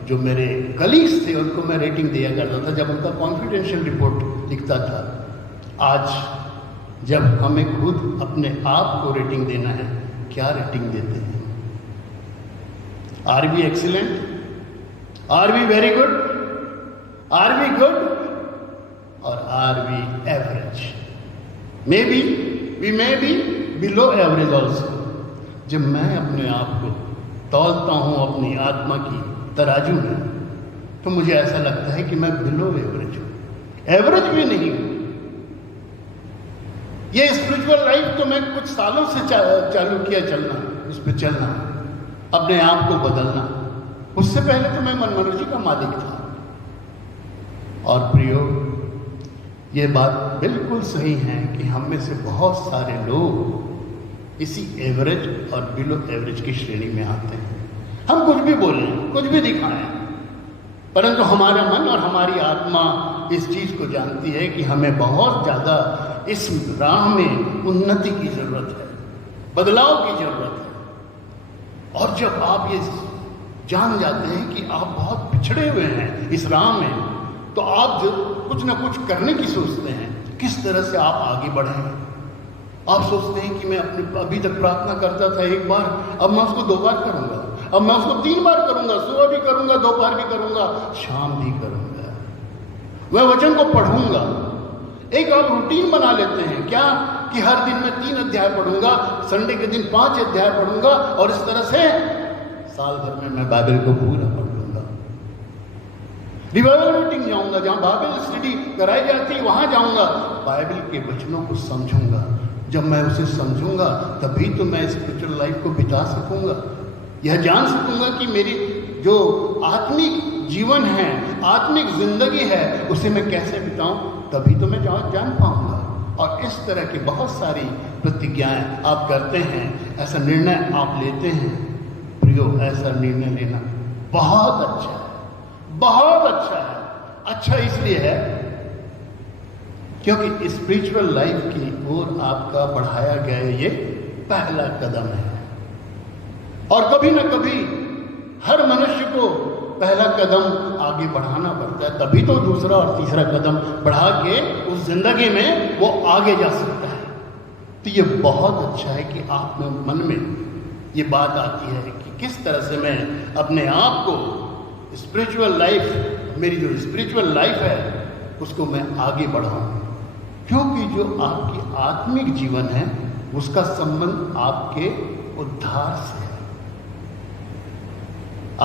जो मेरे कलीग्स थे उनको मैं रेटिंग दिया करता था जब उनका कॉन्फिडेंशियल रिपोर्ट लिखता था। आज जब हमें खुद अपने आप को रेटिंग देना है, क्या रेटिंग देते हैं? Are we excellent? Are we very good? Are we good? और are we average? May be we may be below average also. जब मैं अपने आप को तौलता हूं अपनी आत्मा की तराजू में, तो मुझे ऐसा लगता है कि मैं बिलो एवरेज हूं, एवरेज भी नहीं हूं। ये स्पिरिचुअल लाइफ तो मैं कुछ सालों से चालू किया चलना, उस पर चलना, अपने आप को बदलना। उससे पहले तो मैं मनमर्जी का मालिक था। और प्रियो, ये बात बिल्कुल सही है कि हम में से बहुत सारे लोग इसी एवरेज और बिलो एवरेज की श्रेणी में आते हैं। हम कुछ भी बोलें, कुछ भी दिखाएं, परंतु हमारा मन और हमारी आत्मा इस चीज़ को जानती है कि हमें बहुत ज़्यादा इस राह में उन्नति की ज़रूरत है, बदलाव की ज़रूरत है। और जब आप ये जान जाते हैं कि आप बहुत पिछड़े हुए हैं इस राह में, तो आप जो कुछ ना कुछ करने की सोचते हैं, किस तरह से आप आगे बढ़ें। आप सोचते हैं कि मैं अभी तक प्रार्थना करता था 1 बार, अब मैं उसको 2 बार करूंगा, अब मैं उसको 3 बार करूंगा, सुबह भी करूंगा, दोपहर भी करूंगा, शाम भी करूंगा, मैं वचन को पढ़ूंगा। एक आप रूटीन बना लेते हैं क्या कि हर दिन मैं 3 अध्याय पढ़ूंगा, संडे के दिन 5 अध्याय पढ़ूंगा, और इस तरह से साल भर में मैं बाइबल को पूरा पढ़ लूंगा। रिवाइवल मीटिंग जाऊंगा, जहां बाइबल स्टडी कराई जाती है वहां जाऊंगा, बाइबल के वचनों को समझूंगा। जब मैं उसे समझूंगा तभी तो मैं स्पिरिचुअल लाइफ को बिता सकूंगा, यह जान सकूंगा कि मेरी जो आत्मिक जीवन है, आत्मिक जिंदगी है, उसे मैं कैसे बिताऊं, तभी तो मैं जान पाऊंगा। और इस तरह की बहुत सारी प्रतिज्ञाएं आप करते हैं, ऐसा निर्णय आप लेते हैं। प्रियो, ऐसा निर्णय लेना बहुत अच्छा है, बहुत अच्छा है। अच्छा इसलिए है क्योंकि स्पिरिचुअल लाइफ की ओर आपका बढ़ाया गया ये पहला कदम है। और कभी ना कभी हर मनुष्य को पहला कदम आगे बढ़ाना पड़ता है, तभी तो दूसरा और तीसरा कदम बढ़ा के उस जिंदगी में वो आगे जा सकता है। तो ये बहुत अच्छा है कि आप में मन में ये बात आती है कि किस तरह से मैं अपने आप को स्पिरिचुअल लाइफ, मेरी जो स्पिरिचुअल लाइफ है उसको मैं आगे बढ़ाऊं। क्योंकि जो आपकी आत्मिक जीवन है उसका संबंध आपके उद्धार से है।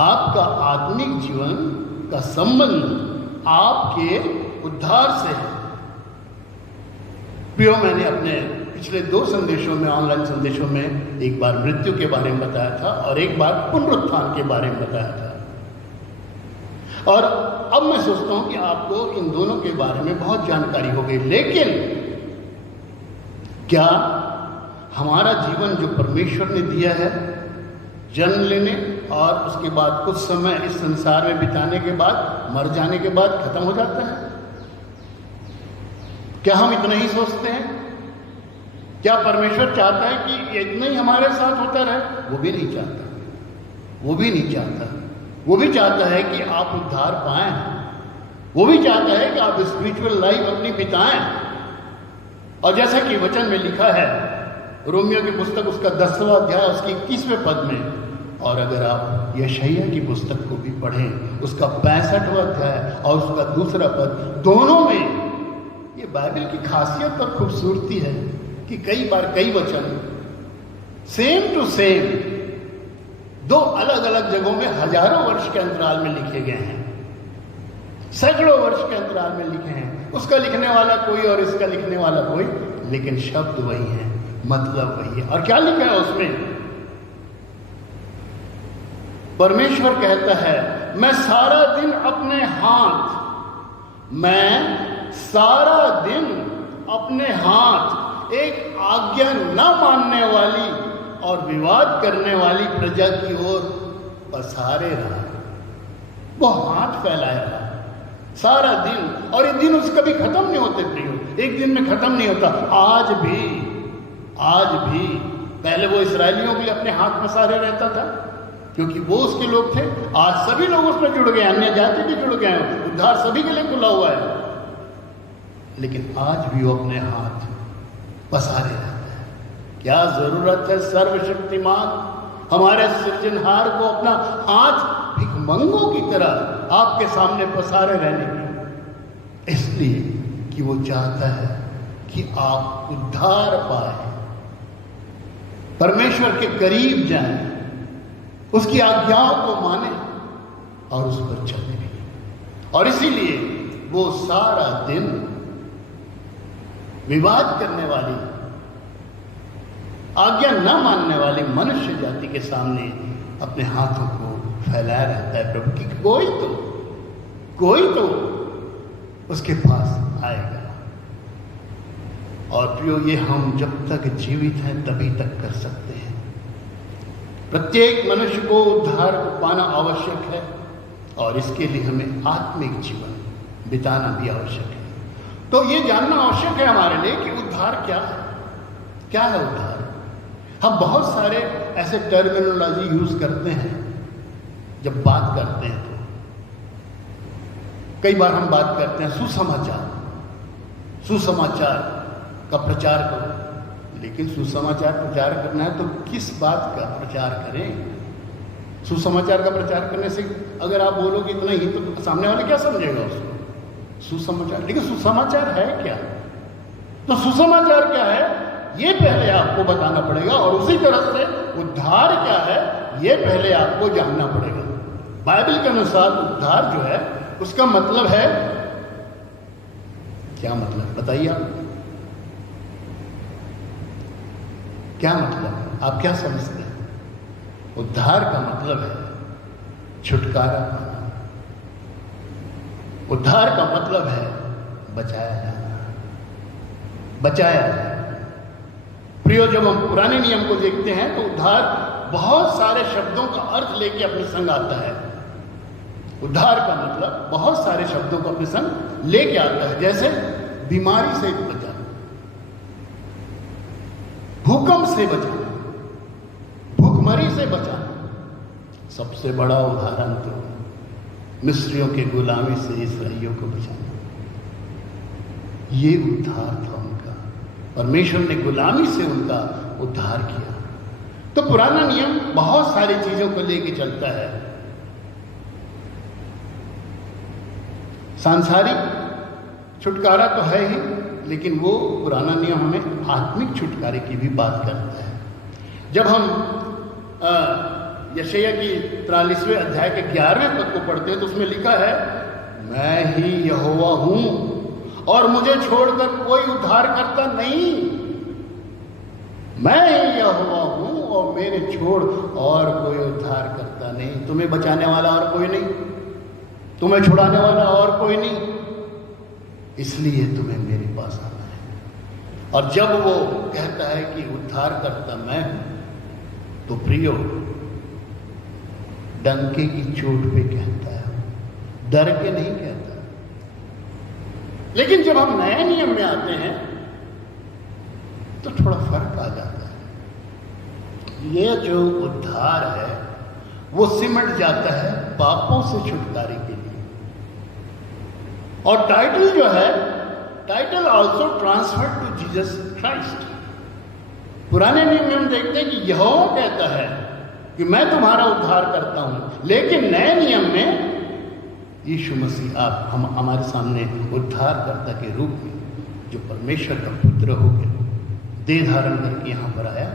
आपका आत्मिक जीवन का संबंध आपके उद्धार से है। प्रियो, मैंने अपने पिछले 2 संदेशों में, ऑनलाइन संदेशों में, एक बार मृत्यु के बारे में बताया था और एक बार पुनरुत्थान के बारे में बताया था। और अब मैं सोचता हूं कि आपको इन दोनों के बारे में बहुत जानकारी हो गई, लेकिन क्या हमारा जीवन जो परमेश्वर ने दिया है, जन्म लेने और उसके बाद कुछ समय इस संसार में बिताने के बाद, मर जाने के बाद खत्म हो जाता है? क्या हम इतना ही सोचते हैं? क्या परमेश्वर चाहता है कि इतना ही हमारे साथ होता रहे? वो भी नहीं चाहता, वो भी नहीं चाहता। वो भी चाहता है कि आप उद्धार पाएं, वो भी चाहता है कि आप स्पिरिचुअल लाइफ अपनी बिताएं। और जैसा कि वचन में लिखा है, रोमियो की पुस्तक उसका 10वां अध्याय उसके 21वें पद में, और अगर आप यशायाह की पुस्तक को भी पढ़ें, उसका 65वां अध्याय और उसका 2 पद, दोनों में ये बाइबल की खासियत और खूबसूरती है कि कई बार कई वचन सेम टू सेम 2 अलग अलग जगहों में हजारों वर्ष के अंतराल में लिखे गए हैं, सैकड़ों वर्ष के अंतराल में लिखे हैं। उसका लिखने वाला कोई और इसका लिखने वाला कोई, लेकिन शब्द वही है, मतलब वही है। और क्या लिखा है उसमें? परमेश्वर कहता है, मैं सारा दिन अपने हाथ एक आज्ञा न मानने वाली और विवाद करने वाली प्रजा की ओर पसारे रहा। वो हाथ फैलाया रहा सारा दिन, और ये दिन उसका भी खत्म नहीं होते प्रियो, एक दिन में खत्म नहीं होता। आज भी पहले वो इस्राएलियों के लिए अपने हाथ पसारे रहता था क्योंकि वो उसके लोग थे। आज सभी लोग उसमें जुड़ गए, अन्य जाति भी जुड़ गए, उद्धार सभी के लिए खुला हुआ है, लेकिन आज भी वो अपने हाथ पसारे रहता है। क्या जरूरत है सर्वशक्तिमान हमारे सृजनहार को अपना हाथ भिखमंगों की तरह आपके सामने पसारे रहने की? इसलिए कि वो चाहता है कि आप उद्धार पाए, परमेश्वर के करीब जाएं, उसकी आज्ञाओं को माने और उस पर चलने लगे। और इसीलिए वो सारा दिन विवाद करने वाली, आज्ञा न मानने वाली मनुष्य जाति के सामने अपने हाथों को फैलाया रहता है प्रभु की कोई तो उसके पास आएगा। और प्रियो, ये हम जब तक जीवित हैं तभी तक कर सकते हैं। प्रत्येक मनुष्य को उद्धार पाना आवश्यक है। और इसके लिए हमें आत्मिक जीवन बिताना भी आवश्यक है। तो ये जानना आवश्यक है हमारे लिए कि उद्धार क्या है। क्या है उद्धार? हम बहुत सारे ऐसे टर्मिनोलॉजी यूज करते हैं जब बात करते हैं। तो कई बार हम बात करते हैं सुसमाचार, सुसमाचार का प्रचार करो। लेकिन सुसमाचार प्रचार करना है तो किस बात का प्रचार करें? सुसमाचार का प्रचार करने से अगर आप बोलोगे इतना ही तो सामने वाले क्या समझेगा उसको? सुसमाचार। लेकिन सुसमाचार है क्या? तो सुसमाचार क्या है ये पहले आपको बताना पड़ेगा, और उसी तरह से उद्धार क्या है ये पहले आपको जानना पड़ेगा। बाइबल के अनुसार उद्धार जो है उसका मतलब है क्या? मतलब बताइए आप, क्या मतलब? आप क्या समझते हैं? उद्धार का मतलब है छुटकारा पाना। उद्धार का मतलब है बचाया जाना, बचाया जाना। प्रियो, जब हम पुराने नियम को देखते हैं तो उद्धार बहुत सारे शब्दों का अर्थ लेके अपने संग आता है। उद्धार का मतलब बहुत सारे शब्दों को अपने संग लेके आता है, जैसे बीमारी से बचाना, भूकंप से बचाना, भूखमरी से बचाना। सबसे बड़ा उदाहरण तो मिस्रियों के गुलामी से इसराइलियों को बचाना। ये उद्धार था उनका। परमेश्वर ने गुलामी से उनका उद्धार किया। तो पुराना नियम बहुत सारी चीजों को लेके चलता है। सांसारिक छुटकारा तो है ही, लेकिन वो पुराना नियम हमें आत्मिक छुटकारे की भी बात करता है। जब हम यशायाह की 43वें अध्याय के 11वें पद को पढ़ते हैं तो उसमें लिखा है, मैं ही यहोवा हूं और मुझे छोड़कर कोई उद्धार करता नहीं। मैं ही यहोवा हूं और मेरे छोड़ और कोई उद्धार करता नहीं। तुम्हें बचाने वाला और कोई नहीं, तुम्हें छुड़ाने वाला और कोई नहीं, इसलिए तुम्हें मेरे पास आना है। और जब वो कहता है कि उद्धार करता मैं हूं, तो प्रियो डंके की चोट पे कहता है, डर के नहीं कहता। लेकिन जब हम नए नियम में आते हैं तो थोड़ा फर्क आ जाता है। ये जो उद्धार है वो सिमट जाता है पापों से छुटकारे के लिए। और टाइटल जो है, title also transfer to Jesus Christ. पुराने नियम में हम देखते हैं कि यहोवा कहता है कि मैं तुम्हारा उद्धार करता हूं, लेकिन नए नियम में यीशु मसीह आप हम हमारे सामने उद्धारकर्ता के रूप में, जो परमेश्वर का पुत्र हो गया, देह धारण करके यहां पर आया,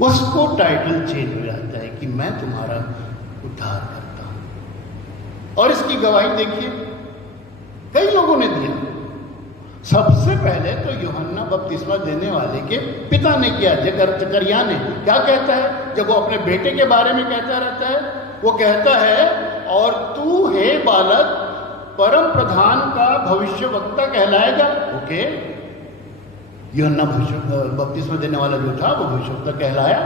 उसको टाइटल चेंज हो जाता है कि मैं तुम्हारा उद्धार करता हूं। और इसकी गवाही देखिए कई लोगों ने दिया। सबसे पहले तो यूहन्ना बपतिस्मा देने वाले के पिता ने किया, जकरिया ने। क्या कहता है जब वो अपने बेटे के बारे में कहता रहता है? वो कहता है, और तू हे बालक परम प्रधान का भविष्यवक्ता कहलाएगा। ओके, यूहन्ना बपतिस्मा देने वाला जो था वो भविष्यवक्ता कहलाया,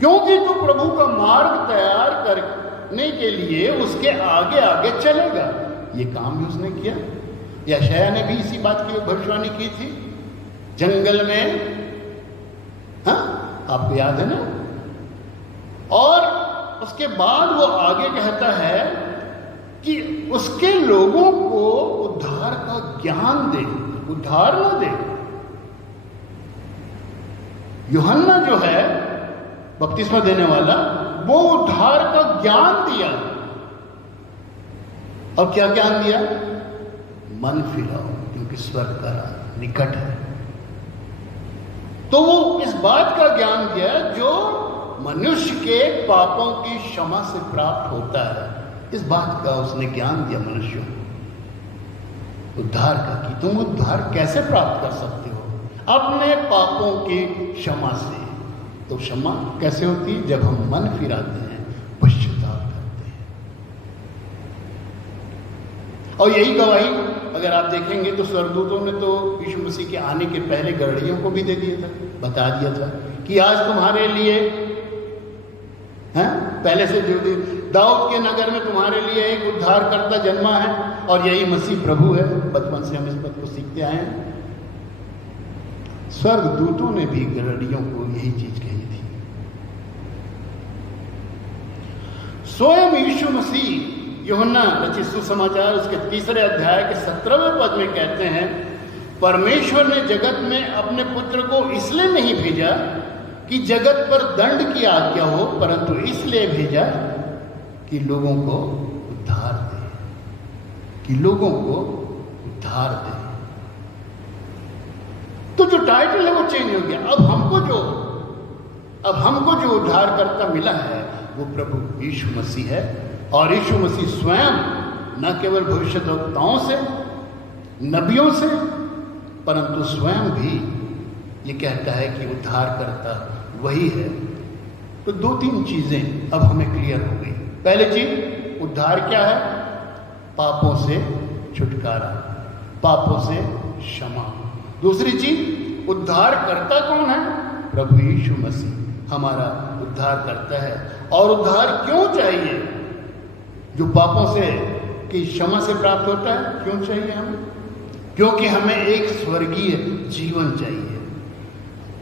क्योंकि तू प्रभु का मार्ग तैयार करने के लिए उसके आगे आगे चलेगा। ये काम भी उसने किया। यशायाह ने भी इसी बात की भविष्यवाणी की थी जंगल में, हाँ आपको याद है ना? और उसके बाद वो आगे कहता है कि उसके लोगों को उद्धार का ज्ञान दे, उद्धार न दे। यूहन्ना जो है बपतिस्मा देने वाला, वो उद्धार का ज्ञान दिया। और क्या ज्ञान दिया? मन फिराओ क्योंकि स्वर्ग का राज निकट है। तो वो इस बात का ज्ञान दिया जो मनुष्य के पापों की क्षमा से प्राप्त होता है। इस बात का उसने ज्ञान दिया मनुष्यों को, उद्धार का, कि तुम उद्धार कैसे प्राप्त कर सकते हो? अपने पापों की क्षमा से। तो क्षमा कैसे होती है? जब हम मन फिराते हैं, पश्चाताप करते हैं। और यही गवाही अगर आप देखेंगे तो स्वर्गदूतों ने तो यीशु मसीह के आने के पहले गड़ियों को भी दे दिया था, बता दिया था कि आज तुम्हारे लिए, हैं, पहले से जो दाऊद के नगर में तुम्हारे लिए एक उद्धारकर्ता जन्मा है, और यही मसीह प्रभु है। बचपन से हम इस बात को सीखते आए हैं। स्वर्गदूतों ने भी गड़रियों को यही चीज कही थी। स्वयं यीशु मसीह यूहन्ना रचित सुसमाचार उसके 3 अध्याय के 17वें पद में कहते हैं, परमेश्वर ने जगत में अपने पुत्र को इसलिए नहीं भेजा कि जगत पर दंड की आज्ञा हो, परंतु इसलिए भेजा कि लोगों को उद्धार दे, कि लोगों को उद्धार दे। तो जो टाइटल है वो चेंज हो गया। अब हमको जो उद्धारकर्ता मिला है वो प्रभु यीशु मसीह है, और यीशु मसीह स्वयं न केवल भविष्यद्वक्ताओं से, नबियों से, परंतु स्वयं भी ये कहता है कि उद्धारकर्ता वही है। तो 2-3 चीजें अब हमें क्लियर हो गई। पहली चीज, उद्धार क्या है? पापों से छुटकारा, पापों से क्षमा। दूसरी चीज, उद्धारकर्ता कौन है? प्रभु यीशु मसीह हमारा उद्धार करता है। और उद्धार क्यों चाहिए? जो पापों से की क्षमा से प्राप्त होता है, क्यों चाहिए हमें? क्योंकि हमें एक स्वर्गीय जीवन चाहिए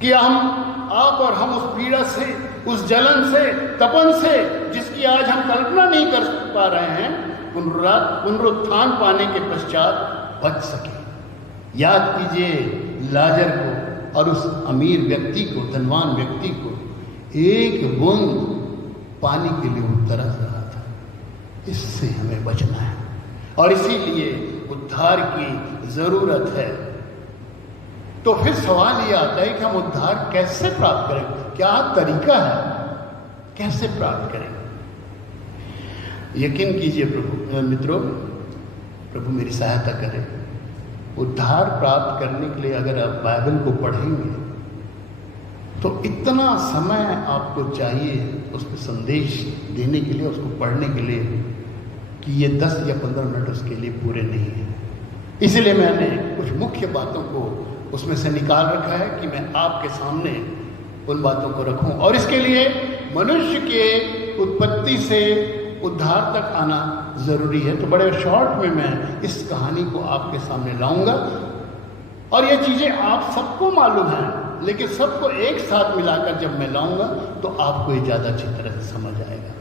कि आप और हम उस पीड़ा से, उस जलन से, तपन से, जिसकी आज हम कल्पना नहीं कर पा रहे हैं, पुनरुत्थान पाने के पश्चात बच सके। याद कीजिए लाजर को और उस अमीर व्यक्ति को, धनवान व्यक्ति को, एक बूंद पानी के लिए वो तरस रहा था। इससे हमें बचना है, और इसीलिए उद्धार की जरूरत है। तो फिर सवाल ये आता है कि हम उद्धार कैसे प्राप्त करें? क्या तरीका है? कैसे प्राप्त करें? यकीन कीजिए मित्रों, प्रभु मेरी सहायता करे। उद्धार प्राप्त करने के लिए अगर आप बाइबल को पढ़ेंगे तो इतना समय आपको चाहिए उस पर संदेश देने के लिए, उसको पढ़ने के लिए, कि ये 10 या 15 मिनट उसके लिए पूरे नहीं है। इसलिए मैंने कुछ मुख्य बातों को उसमें से निकाल रखा है कि मैं आपके सामने उन बातों को रखूं। और इसके लिए मनुष्य के उत्पत्ति से उद्धार तक आना जरूरी है। तो बड़े शॉर्ट में मैं इस कहानी को आपके सामने लाऊंगा, और ये चीजें आप सबको मालूम हैं, लेकिन सबको एक साथ मिलाकर जब मैं लाऊंगा तो आपको ये ज्यादा अच्छी तरह से समझ आएगा।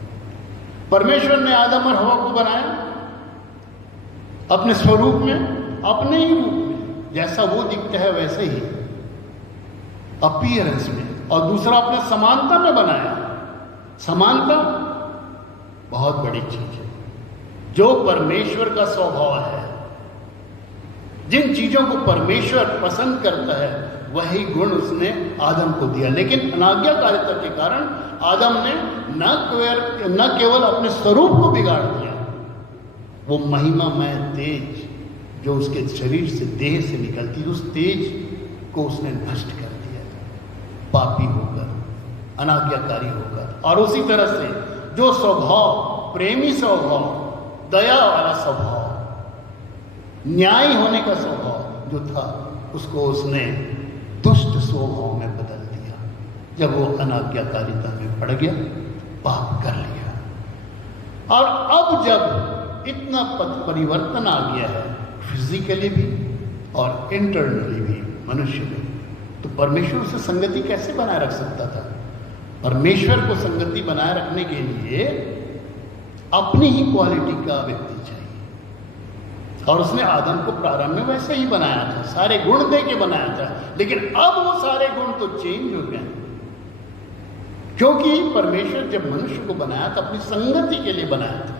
परमेश्वर ने आदम और हवा को बनाया अपने स्वरूप में, अपने ही रूप में, जैसा वो दिखता है वैसे ही अपीयरेंस में, और दूसरा अपने समानता में बनाया। समानता बहुत बड़ी चीज है। जो परमेश्वर का स्वभाव है, जिन चीजों को परमेश्वर पसंद करता है, वही गुण उसने आदम को दिया। लेकिन अनाज्ञाकारिता के कारण आदम ने न केवल अपने स्वरूप को बिगाड़ दिया, वो महिमामय तेज जो उसके शरीर से, देह से निकलती, उस तेज को उसने नष्ट कर दिया, पापी होकर, अनाज्ञाकारी होकर। और उसी तरह से जो स्वभाव, प्रेमी स्वभाव, दया वाला स्वभाव, न्याय होने का स्वभाव जो था, उसको उसने दुष्ट स्वभाव में बदल दिया जब वो अनाज्ञाकारिता में पड़ गया, पाप कर लिया। और अब जब इतना परिवर्तन आ गया है, फिजिकली भी और इंटरनली भी मनुष्य में, तो परमेश्वर से संगति कैसे बनाए रख सकता था? परमेश्वर को संगति बनाए रखने के लिए अपनी ही क्वालिटी का व्यक्ति चाहिए, और उसने आदम को प्रारंभ में वैसे ही बनाया था, सारे गुण दे के बनाया था। लेकिन अब वो सारे गुण तो चेंज हो गए, क्योंकि परमेश्वर जब मनुष्य को बनाया था अपनी संगति के लिए बनाया था,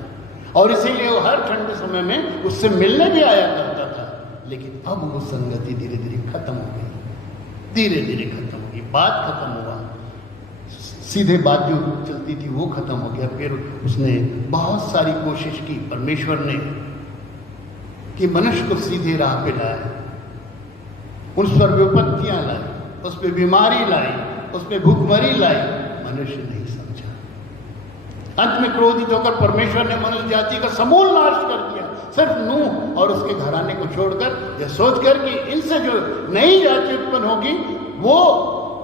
और इसीलिए वो हर ठंडे समय में उससे मिलने भी आया करता था। लेकिन अब वो संगति धीरे धीरे खत्म हो गई, धीरे धीरे खत्म हो गई, बात खत्म हुआ, सीधे बात जो चलती थी वो खत्म हो गया। फिर उसने बहुत सारी कोशिश की, परमेश्वर ने, कि मनुष्य को सीधे राह पे लाया, उस पर विपत्तियां लाई, उस पर बीमारी लाई, उस पर भूखमरी लाई, मनुष्य नहीं समझा। अंत में क्रोधित होकर परमेश्वर ने मनुष्य जाति का समूल नाश कर दिया, सिर्फ नूह और उसके घराने को छोड़कर, यह सोचकर कि इनसे जो नई जाति उत्पन्न होगी वो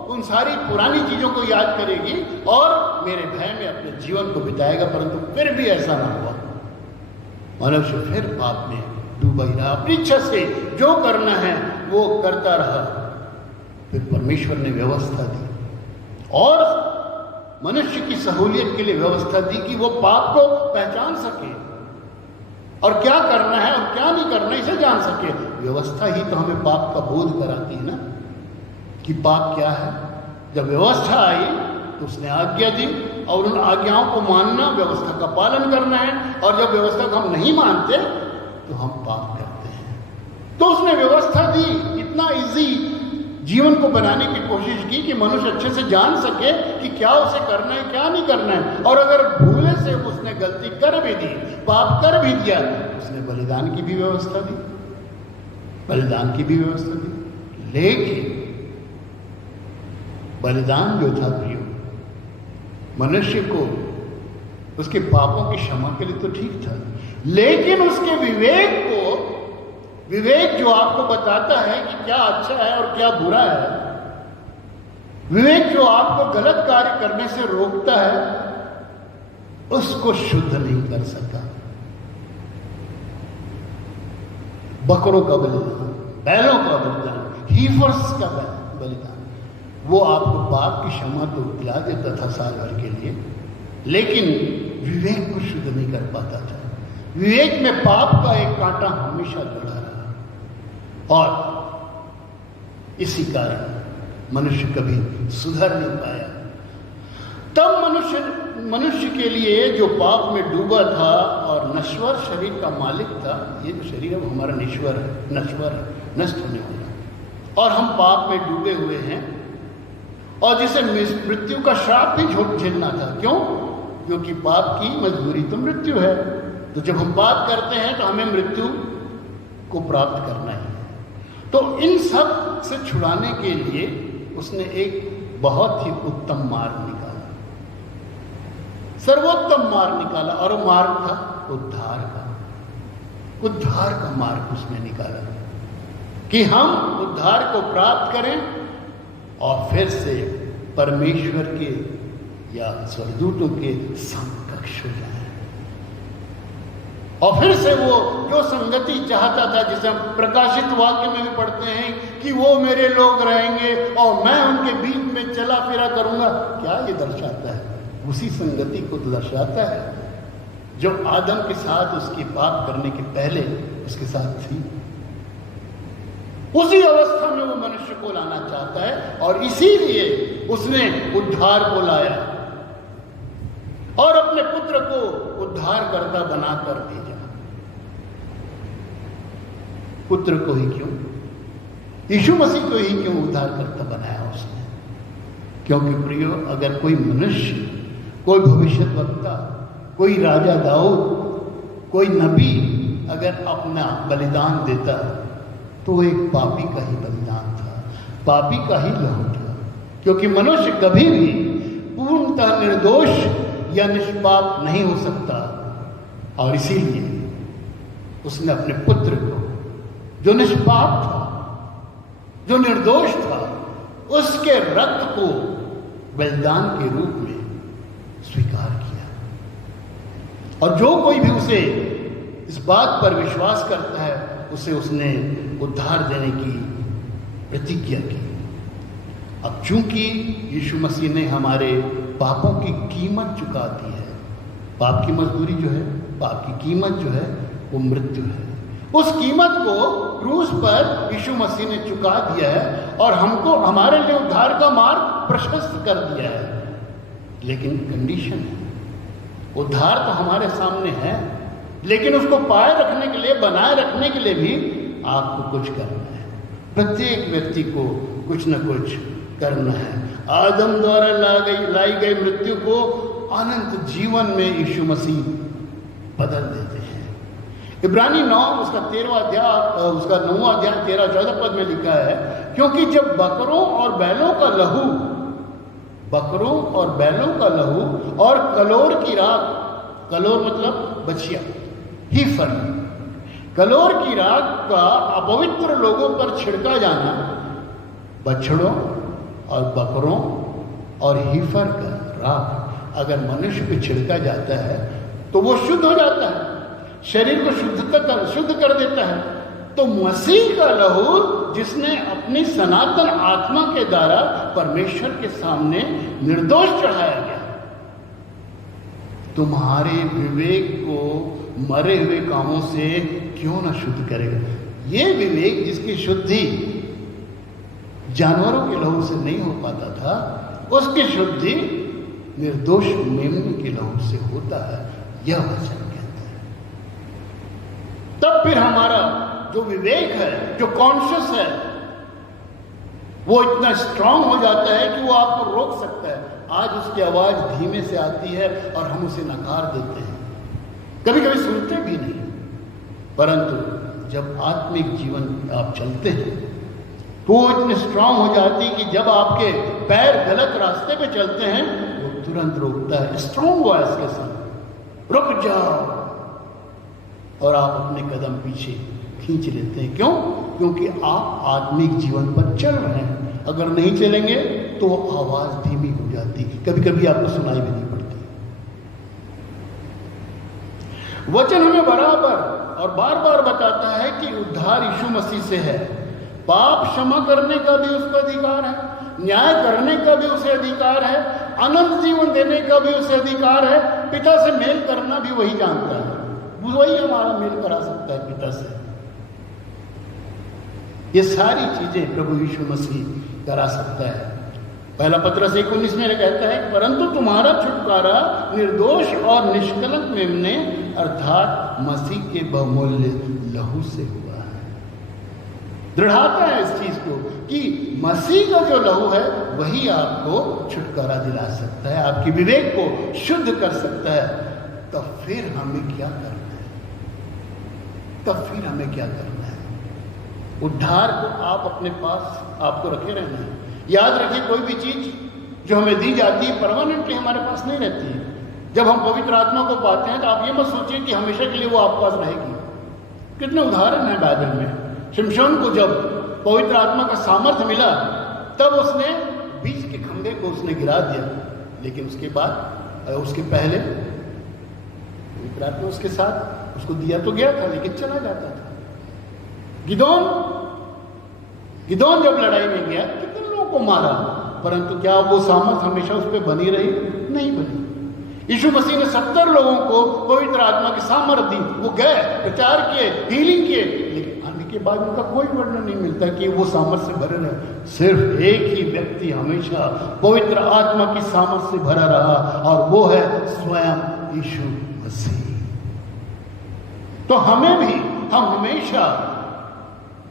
उन सारी पुरानी चीजों को याद करेगी और मेरे भय में अपने जीवन को बिताएगा, परंतु फिर भी ऐसा ना हुआ। मनुष्य फिर पाप में डूबा ही रहा, अपनी इच्छा से जो करना है वो करता रहा। फिर परमेश्वर ने व्यवस्था दी और मनुष्य की सहूलियत के लिए व्यवस्था दी कि वो पाप को पहचान सके और क्या करना है और क्या नहीं करना इसे जान सके। व्यवस्था ही तो हमें पाप का बोध कराती है ना, कि पाप क्या है। जब व्यवस्था आई तो उसने आज्ञा दी और उन आज्ञाओं को मानना, व्यवस्था का पालन करना है। और जब व्यवस्था को हम नहीं मानते तो हम पाप करते हैं। तो उसने व्यवस्था दी, इतना इजी जीवन को बनाने की कोशिश की कि मनुष्य अच्छे से जान सके कि क्या उसे करना है क्या नहीं करना है। और अगर भूले से उसने गलती कर भी दी, पाप कर भी दिया, उसने बलिदान की भी व्यवस्था दी, बलिदान की भी व्यवस्था दी। लेकिन बलिदान जो था प्रियो, मनुष्य को उसके पापों की क्षमा के लिए तो ठीक था, लेकिन उसके विवेक जो आपको बताता है कि क्या अच्छा है और क्या बुरा है, विवेक जो आपको गलत कार्य करने से रोकता है, उसको शुद्ध नहीं कर सका। बकरों का बलिदान, बैलों का बलिदान, हीफर्स का बलिदान, वो आपको पाप की क्षमा तो दिला देता था साल भर के लिए, लेकिन विवेक को शुद्ध नहीं कर पाता था। विवेक में पाप का एक कांटा हमेशा लड़ा रहा और इसी कारण मनुष्य कभी सुधर नहीं पाया। तब मनुष्य के लिए जो पाप में डूबा था और नश्वर शरीर का मालिक था, ये जो शरीर है वो हमारा नश्वर है, नष्ट होने वाला, और हम पाप में डूबे हुए हैं और जिसे मृत्यु का श्राप भी झेलना था। क्यों? क्योंकि पाप की मजबूरी तो मृत्यु है। तो जब हम पाप करते हैं तो हमें मृत्यु को प्राप्त करना है। तो इन सब से छुड़ाने के लिए उसने एक बहुत ही उत्तम मार्ग निकाला, सर्वोत्तम मार्ग निकाला, और वो मार्ग था उद्धार का मार्ग उसने निकाला कि हम उद्धार को प्राप्त करें और फिर से परमेश्वर के या स्वर्गदूतों के समकक्ष हो जाए, और फिर से वो जो संगति चाहता था, जिसे हम प्रकाशित वाक्य में भी पढ़ते हैं कि वो मेरे लोग रहेंगे और मैं उनके बीच में चला फिरा करूंगा। क्या ये दर्शाता है? उसी संगति को दर्शाता है जो आदम के साथ उसकी पाप करने के पहले उसके साथ थी। उसी अवस्था में वो मनुष्य को लाना चाहता है और इसीलिए उसने उद्धार को लाया और अपने पुत्र को उद्धारकर्ता बनाकर भेजा। पुत्र को ही क्यों? यीशु मसीह को ही क्यों उद्धारकर्ता बनाया उसने? क्योंकि प्रियो, अगर कोई मनुष्य, कोई भविष्यद्वक्ता, कोई राजा दाऊद, कोई नबी अगर अपना बलिदान देता तो वो एक पापी का ही बलिदान था, पापी का ही लहू था। क्योंकि मनुष्य कभी भी पूर्णतः निर्दोष या निष्पाप नहीं हो सकता, और इसीलिए उसने अपने पुत्र को, जो निष्पाप था, जो निर्दोष था, उसके रक्त को बलिदान के रूप में स्वीकार किया। और जो कोई भी उसे इस बात पर विश्वास करता है, उसे उसने उद्धार देने की प्रतिज्ञा की। अब चूंकि यीशु मसीह ने हमारे पापों की कीमत चुका दी है, पाप की मजदूरी जो है, पाप की कीमत जो है वो मृत्यु है, उस कीमत को क्रूस पर यीशु मसीह ने चुका दिया है और हमको, हमारे लिए उद्धार का मार्ग प्रशस्त कर दिया है। लेकिन कंडीशन है, उद्धार तो हमारे सामने है, लेकिन उसको पाए रखने के लिए, बनाए रखने के लिए भी आपको कुछ करना है। प्रत्येक व्यक्ति को कुछ न कुछ करना है। आदम द्वारा लाई गई मृत्यु को अनंत जीवन में यीशु मसीह बदल देते हैं। इब्रानी 9 उसका 13वां अध्याय, उसका 9वां अध्याय 13-14 पद में लिखा है, क्योंकि जब बकरों और बैलों का लहू और कलोर की राख, कलोर मतलब बछिया, हीफर, कलोर की राख का अपवित्र लोगों पर छिड़का जाना, बछड़ों और बकरों और हीफर का राख अगर मनुष्य पे छिड़का जाता है तो वो शुद्ध हो जाता है, शरीर को शुद्ध कर देता है। तो मसीह का लहू जिसने अपनी सनातन आत्मा के द्वारा परमेश्वर के सामने निर्दोष चढ़ाया गया, तुम्हारे विवेक को मरे हुए कामों से क्यों ना शुद्ध करेगा। ये विवेक जिसकी शुद्धि जानवरों के लहू से नहीं हो पाता था, उसकी शुद्धि निर्दोष मेमने के लहू से होता है, यह वचन कहता है। तब फिर हमारा जो विवेक है, जो कॉन्शियस है, वो इतना स्ट्रांग हो जाता है कि वो आपको रोक सकता है। आज उसकी आवाज धीमे से आती है और हम उसे नकार देते हैं, कभी कभी सुनते भी नहीं। परंतु जब आत्मिक जीवन आप चलते हैं तो वो इतने स्ट्रांग हो जाती है कि जब आपके पैर गलत रास्ते पे चलते हैं वो तुरंत रोकता है, स्ट्रांग वॉइस के साथ, रुक जाओ, और आप अपने कदम पीछे खींच लेते हैं। क्यों? क्योंकि आप आत्मिक जीवन पर चल रहे हैं। अगर नहीं चलेंगे तो आवाज धीमी हो जाती, कभी कभी आपको सुनाई भी नहीं पड़ती। वचन हमें बराबर और बार बार बताता है कि उद्धार यीशु मसीह से है। पाप क्षमा करने का भी उसका अधिकार है, न्याय करने का भी उसे अधिकार है, अनंत जीवन देने का भी उसे अधिकार है। पिता से मेल करना भी वही जानता है, वही हमारा मेल करा सकता है पिता से। ये सारी चीजें प्रभु यीशु मसीह करा सकता है। पहला पत्रस 1:19 में कहता है, परंतु तुम्हारा छुटकारा निर्दोष और निष्कलंक मेमने अर्थात मसीह के बहुमूल्य लहू से हुआ है। दृढ़ाता है इस चीज को कि मसीह का जो लहू है वही आपको छुटकारा दिला सकता है, आपके विवेक को शुद्ध कर सकता है। तब फिर हमें क्या करना है? तब फिर हमें क्या करना है? उद्धार को आप अपने पास आपको रखे रहना है। याद रखिए, कोई भी चीज जो हमें दी जाती है परमानेंटली हमारे पास नहीं रहती है। जब हम पवित्र आत्मा को पाते हैं तो आप ये मत सोचिए कि हमेशा के लिए वो आपके पास रहेगी। कितने उदाहरण है बाइबल में। शिमशोन को जब पवित्र आत्मा का सामर्थ्य मिला तब उसने बीच के खंभे को उसने गिरा दिया, लेकिन उसके बाद उसके पहले पवित्र आत्मा उसके साथ उसको दिया तो गया था, लेकिन चला जाता था। गिदोन जब लड़ाई में गया कितने लोगों को मारा, परंतु क्या वो सामर्थ हमेशा उस पर बनी रही? नहीं बनी। यीशु मसीह ने 70 लोगों को पवित्र आत्मा की सामर्थ दी, वो गए, प्रचार किए, हीलिंग किए, लेकिन आने के बाद उनका कोई वर्णन नहीं मिलता कि वो सामर्थ से भरे रहे। सिर्फ एक ही व्यक्ति हमेशा पवित्र आत्मा की सामर्थ से भरा रहा, और वो है स्वयं यीशु मसीह। तो हम हमेशा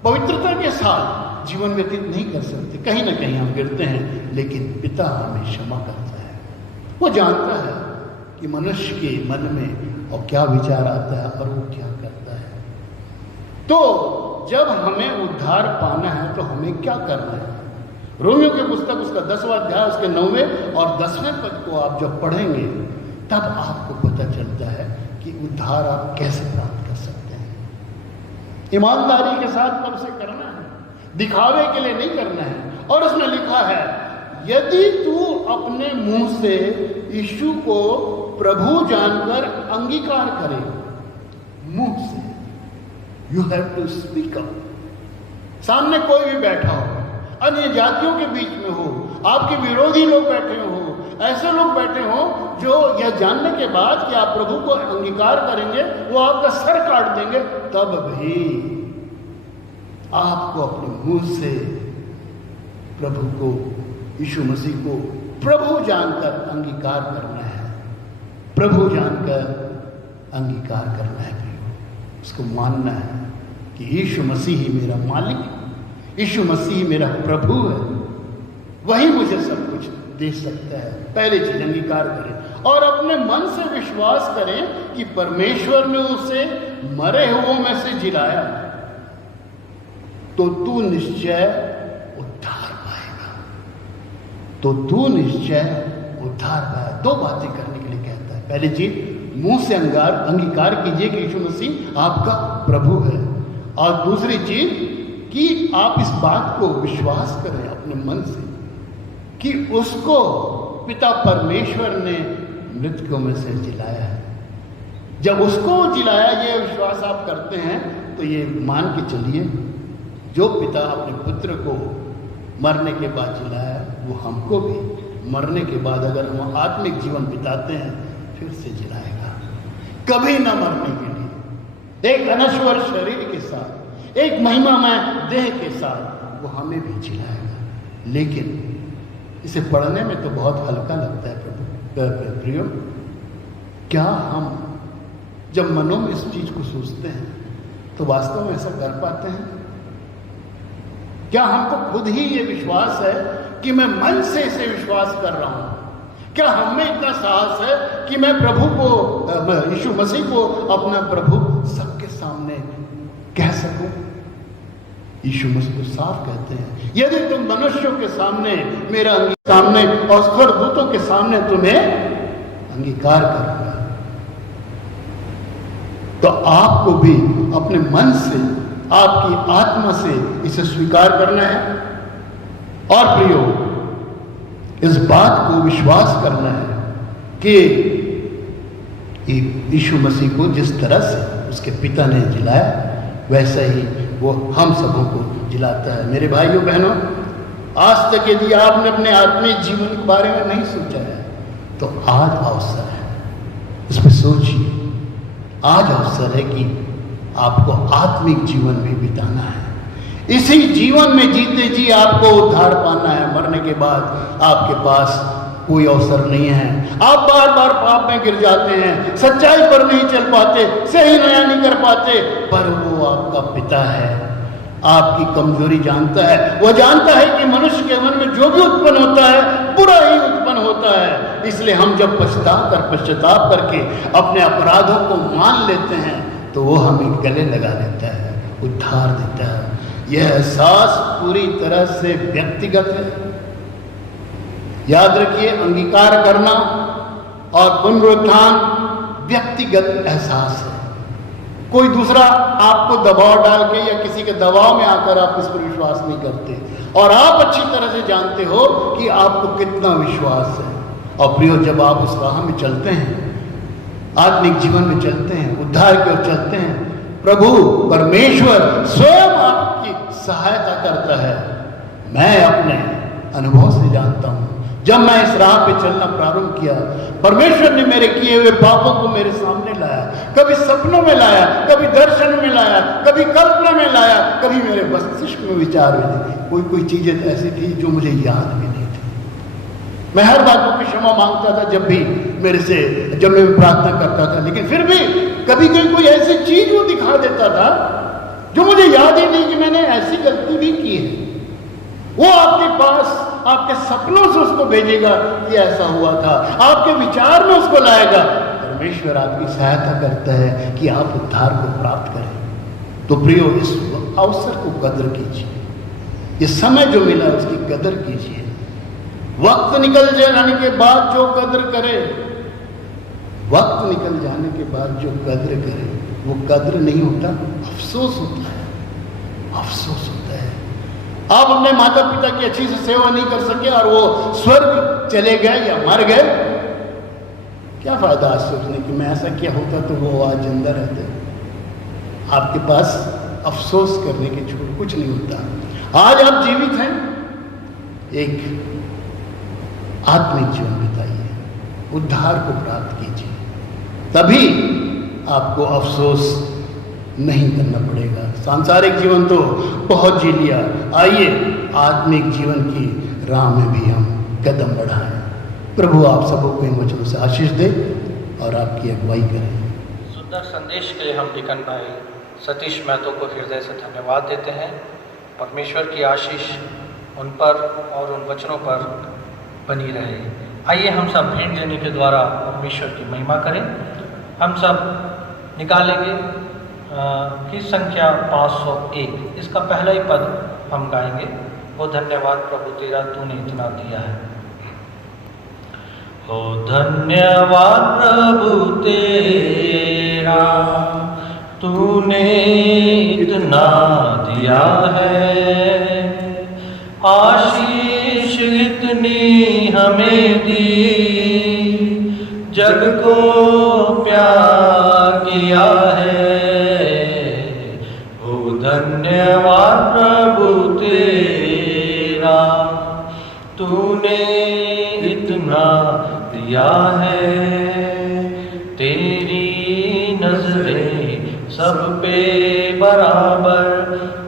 पवित्रता के साथ जीवन व्यतीत नहीं कर सकते। कहीं ना कहीं हम गिरते हैं, लेकिन पिता हमें क्षमा करता है। वो जानता है कि मनुष्य के मन में और क्या विचार आता है और वो क्या करता है। तो जब हमें उद्धार पाना है तो हमें क्या करना है? रोमियो की पुस्तक उसका 10वां अध्याय उसके 9वें और 10वें पद को आप जब पढ़ेंगे तब आपको पता चलता है कि उद्धार आप कैसे प्राप्त कर सकते हैं। ईमानदारी के साथ पर उसे करना है, दिखावे के लिए नहीं करना है। और उसमें लिखा है, यदि तू अपने मुंह से यीशु को प्रभु जानकर अंगीकार करे, मुंह से, you have to speak up. सामने कोई भी बैठा हो, अन्य जातियों के बीच में हो, आपके विरोधी लोग बैठे हो, ऐसे लोग बैठे हो जो यह जानने के बाद कि आप प्रभु को अंगीकार करेंगे वो आपका सर काट देंगे, तब भी आपको अपने मुंह से प्रभु को, यीशु मसीह को प्रभु जानकर अंगीकार करना है। प्रभु जानकर अंगीकार करना है, उसको मानना है कि यीशु मसीह ही मेरा मालिक, यीशु मसीह मेरा प्रभु है, वही मुझे सब कुछ दे सकता है। पहली चीज अंगीकार करें और अपने मन से विश्वास करें कि परमेश्वर ने उसे मरे हुओं में से जिलाया, तो तू निश्चय उद्धार पाएगा। तो तू निश्चय उद्धार पाएगा। 2 बातें करने के लिए कहता है। पहली चीज, मुंह से अंगीकार कीजिए कि यीशु मसीह आपका प्रभु है, और दूसरी चीज कि आप इस बात को विश्वास करें अपने मन से कि उसको पिता परमेश्वर ने मृतकों में से जिलाया है। जब उसको जिलाया, ये विश्वास आप करते हैं तो ये मान के चलिए जो पिता अपने पुत्र को मरने के बाद जिलाया वो हमको भी मरने के बाद अगर हम आत्मिक जीवन बिताते हैं फिर से जिलाएगा, कभी न मरने के लिए, एक अनश्वर शरीर के साथ, एक महिमामय देह के साथ वो हमें भी जिलाएगा। लेकिन इसे पढ़ने में तो बहुत हल्का लगता है प्रियो। क्या हम जब मनों में इस चीज को सोचते हैं तो वास्तव में ऐसा कर पाते हैं? क्या हमको खुद ही ये विश्वास है कि मैं मन से इसे विश्वास कर रहा हूं? क्या हम में इतना साहस है कि मैं प्रभु को, यीशु मसीह को अपना प्रभु सबके सामने कह सकूं? यीशु मसीह को साफ कहते हैं, यदि तुम मनुष्यों के सामने, मेरा सामने और स्वर्गदूतों के सामने तुम्हें अंगीकार करूंगा, तो आपको भी अपने मन से, आपकी आत्मा से इसे स्वीकार करना है। और प्रियो, इस बात को विश्वास करना है कि यीशु मसीह को जिस तरह से उसके पिता ने जिलाया वैसा ही वो हम सबों को जिलाता है। मेरे भाइयों बहनों, आज तक यदि आपने अपने आत्मिक जीवन के बारे में नहीं सोचा है तो आज अवसर है, इस पर सोचिए। आज अवसर है कि आपको आत्मिक जीवन में बिताना है। इसी जीवन में जीते जी आपको उद्धार पाना है। मरने के बाद आपके पास कोई अवसर नहीं है। आप बार बार पाप में गिर जाते हैं, सच्चाई पर नहीं चल पाते, सही न्याय नहीं कर पाते, पर वो आपका पिता है, आपकी कमजोरी जानता है। वो जानता है कि मनुष्य के मन में जो भी उत्पन्न होता है बुरा ही उत्पन्न होता है। इसलिए हम जब पश्चाताप करके अपने अपराधों को मान लेते हैं तो वो हमें गले लगा देता है, उद्धार देता है। यह एहसास पूरी तरह से व्यक्तिगत है। याद रखिए, अंगीकार करना और पुनरुत्थान व्यक्तिगत एहसास है। कोई दूसरा आपको दबाव डाल के या किसी के दबाव में आकर आप इस पर विश्वास नहीं करते, और आप अच्छी तरह से जानते हो कि आपको कितना विश्वास है। और प्रियो, जब आप उस राह में चलते हैं, आत्मिक जीवन में चलते हैं, उद्धार की ओर चलते हैं, प्रभु परमेश्वर स्वयं आपकी सहायता करता है। मैं अपने अनुभव से जानता हूं, जब मैं इस राह पे चलना प्रारंभ किया, परमेश्वर ने मेरे किए हुए पापों को मेरे सामने लाया। कभी सपनों में लाया, कभी दर्शन में लाया, कभी कल्पना में लाया, कभी मेरे मस्तिष्क में विचार में। कोई चीजें ऐसी थी जो मुझे याद भी नहीं थी। मैं हर बातों की क्षमा मांगता था जब मैं प्रार्थना करता था, लेकिन फिर भी कभी कोई ऐसी चीज वो दिखा देता था जो मुझे याद ही नहीं कि मैंने ऐसी गलती भी की है। वो आपके पास, आपके सपनों से उसको भेजेगा कि ऐसा हुआ था, आपके विचार में उसको लाएगा। परमेश्वर आपकी सहायता करता है कि आप उद्धार को प्राप्त करें। तो प्रियो, इस अवसर को कदर कीजिए। ये समय जो मिला उसकी कदर कीजिए। वक्त निकल जाने के बाद जो कदर करे, वक्त निकल जाने के बाद जो कदर करे वो कदर नहीं होता, अफसोस होता है, अफसोस होता है। आप अपने माता पिता की अच्छी से सेवा नहीं कर सके और वो स्वर्ग चले गए या मर गए, क्या फायदा आज सोचने कि मैं ऐसा किया होता तो वो आज जिंदा रहते। आपके पास अफसोस करने के छोड़ कुछ नहीं होता। आज आप जीवित हैं, एक आत्मिक जीवन बिताइए, उद्धार को प्राप्त कीजिए, तभी आपको अफसोस नहीं करना पड़ेगा। सांसारिक जीवन तो बहुत जी लिया, आइए आत्मिक जीवन की राह में भी हम कदम बढ़ाएं। प्रभु आप सबों को इन वचनों से आशीष दे और आपकी अगुवाई करें। सुंदर संदेश के लिए हम डिकन भाई सतीश महतो को हृदय से धन्यवाद देते हैं। परमेश्वर की आशीष उन पर और उन वचनों पर बनी रहे। आइए हम सब भेंट देने के द्वारा परमेश्वर की महिमा करें। हम सब निकालेंगे की संख्या 501, इसका पहला ही पद हम गाएंगे। वो धन्यवाद प्रभु तेरा, तूने इतना दिया है। ओ धन्यवाद प्रभु तेरा, तूने इतना दिया है। आशीष इतनी हमें दी, जग को प्यार किया है। ओ धन्यवाद प्रभु तेरा, तूने इतना दिया है। तेरी नजरें सब पे बराबर,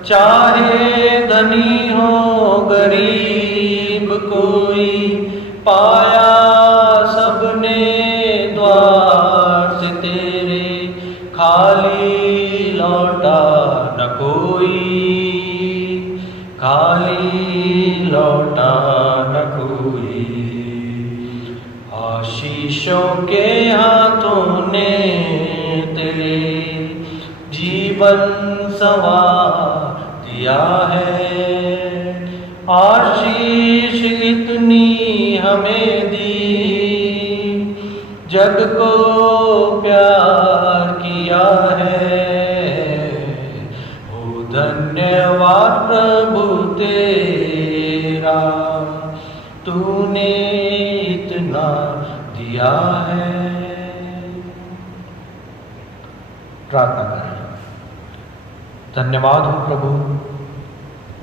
चाहे धनी हो गरीब कोई, पाया सबने द्वार से तेरे, खाली लौटा न कोई, खाली लौटा न कोई। आशीषों के हाथों ने तेरे जीवन संवार दिया है। आशीष इतनी हमें दी, जग को प्यार किया है। ओ धन्यवाद प्रभु तेरा, तूने इतना दिया है। प्रार्थना करें। धन्यवाद हो प्रभु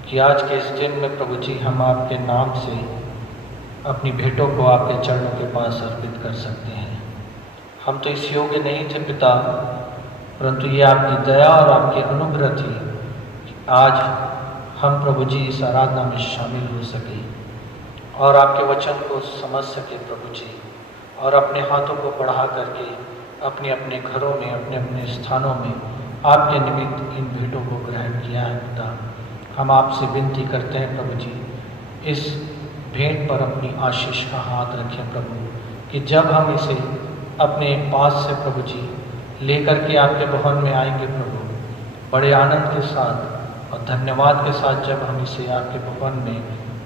कि आज के इस दिन में प्रभु जी हम आपके नाम से अपनी भेंटों को आपके चरणों के पास अर्पित कर सकते हैं। हम तो इस योग्य नहीं थे पिता, परंतु ये आपकी दया और आपकी अनुग्रह थी कि आज हम प्रभु जी इस आराधना में शामिल हो सके और आपके वचन को समझ सके प्रभु जी, और अपने हाथों को बढ़ा करके अपने अपने घरों में, अपने अपने स्थानों में आपके निमित्त इन भेंटों को ग्रहण किया है पिता। हम आपसे विनती करते हैं प्रभु जी, इस भेंट पर अपनी आशीष का हाथ रखें प्रभु, कि जब हम इसे अपने पास से प्रभु जी लेकर के आपके भवन में आएंगे प्रभु, बड़े आनंद के साथ और धन्यवाद के साथ जब हम इसे आपके भवन में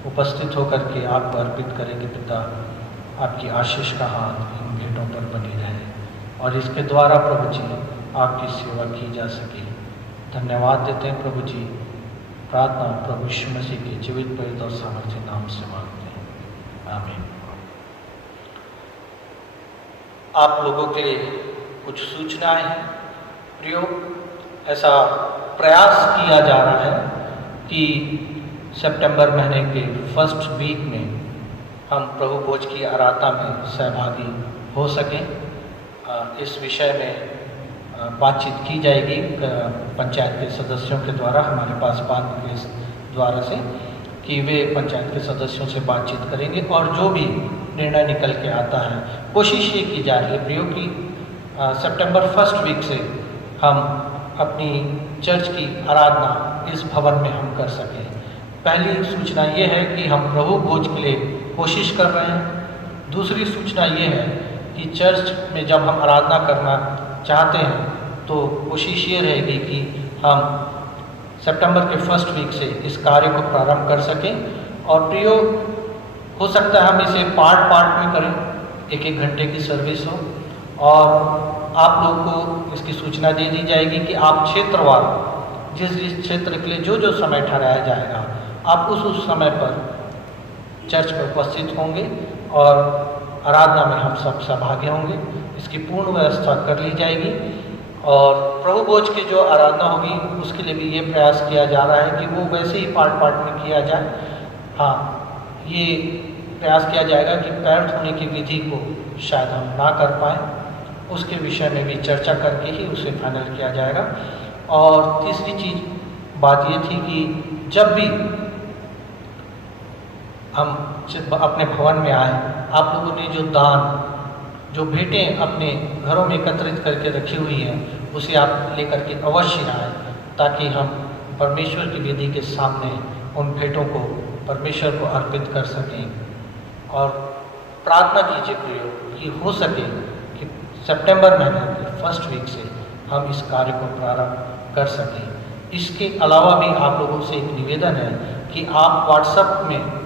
उपस्थित होकर के आपको अर्पित करेंगे पिता, आपकी आशीष का हाथ इन भेंटों पर बनी रहे और इसके द्वारा प्रभु जी आपकी सेवा की जा सके। धन्यवाद देते हैं प्रभु जी। प्रार्थना प्रभु यीशु मसीह के जीवित प्रेरित और सामर्थ्य नाम से मांगते हैं, आमीन। आप लोगों के लिए कुछ सूचनाएं हैं। प्रियो, ऐसा प्रयास किया जा रहा है कि सितंबर महीने के फर्स्ट वीक में हम प्रभु भोज की आराधना में सहभागी हो सकें। इस विषय में बातचीत की जाएगी पंचायत के सदस्यों के द्वारा, हमारे पास बात के द्वारा से, कि वे पंचायत के सदस्यों से बातचीत करेंगे और जो भी निर्णय निकल के आता है, कोशिश ये की जा रही है प्रियो कि सितंबर फर्स्ट वीक से हम अपनी चर्च की आराधना इस भवन में हम कर सकें। पहली सूचना ये है कि हम प्रभु भोज के लिए कोशिश कर रहे हैं। दूसरी सूचना ये है कि चर्च में जब हम आराधना करना चाहते हैं तो कोशिश ये रहेगी कि हम सितंबर के फर्स्ट वीक से इस कार्य को प्रारंभ कर सकें। और प्रियो, हो सकता है हम इसे पार्ट पार्ट में करें, एक एक घंटे की सर्विस हो, और आप लोग को इसकी सूचना दे दी जाएगी कि आप क्षेत्रवार जिस जिस क्षेत्र के लिए जो जो समय ठहराया जाएगा, आप उस समय पर चर्च में उपस्थित होंगे और आराधना में हम सब सहभागी होंगे। इसकी पूर्ण व्यवस्था कर ली जाएगी और प्रभु भोज की जो आराधना होगी उसके लिए भी ये प्रयास किया जा रहा है कि वो वैसे ही पार्ट पार्ट में किया जाए। हाँ, ये प्रयास किया जाएगा कि पैर धोने की विधि को शायद हम ना कर पाएँ, उसके विषय में भी चर्चा करके ही उसे फाइनल किया जाएगा। और तीसरी चीज़ बात ये थी कि जब भी हम अपने भवन में आए, आप लोगों ने जो दान, जो भेंटें अपने घरों में एकत्रित करके रखी हुई हैं, उसे आप लेकर के अवश्य आए, ताकि हम परमेश्वर की वेदी के सामने उन भेंटों को परमेश्वर को अर्पित कर सकें। और प्रार्थना कीजिए प्रियो कि हो सके कि सितंबर महीने के फर्स्ट वीक से हम इस कार्य को प्रारंभ कर सकें। इसके अलावा भी आप लोगों से एक निवेदन है कि आप व्हाट्सएप में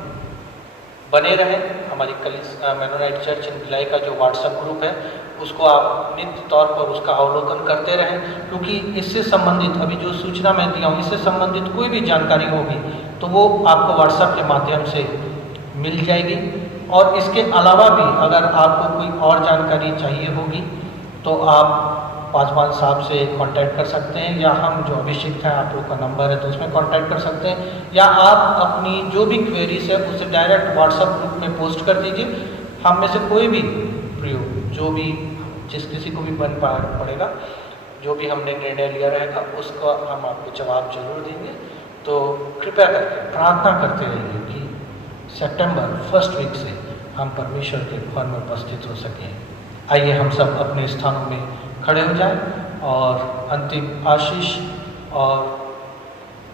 बने रहें। हमारी मेनोनाइट चर्च इन भिलाई का जो व्हाट्सएप ग्रुप है, उसको आप नित्य तौर पर उसका अवलोकन करते रहें, क्योंकि इससे संबंधित अभी जो सूचना मैं दिया हूँ, इससे संबंधित कोई भी जानकारी होगी तो वो आपको व्हाट्सएप के माध्यम से मिल जाएगी। और इसके अलावा भी अगर आपको कोई और जानकारी चाहिए होगी तो आप पासवान साहब से कांटेक्ट कर सकते हैं, या हम जो अभिषेक हैं आप लोग का नंबर है तो उसमें कांटेक्ट कर सकते हैं, या आप अपनी जो भी क्वेरीज है उसे डायरेक्ट व्हाट्सएप ग्रुप में पोस्ट कर दीजिए। हम में से कोई भी प्रयोग जो भी जिस किसी को भी बन पड़ेगा, जो भी हमने निर्णय लिया रहेगा उसका हम आपको जवाब जरूर देंगे। तो कृपया करके प्रार्थना करते रहिए कि सितंबर फर्स्ट वीक से हम परमेश्वर के भवन में उपस्थित हो सकें। आइए हम सब अपने स्थानों में खड़े हो जाएं और अंतिम आशीष और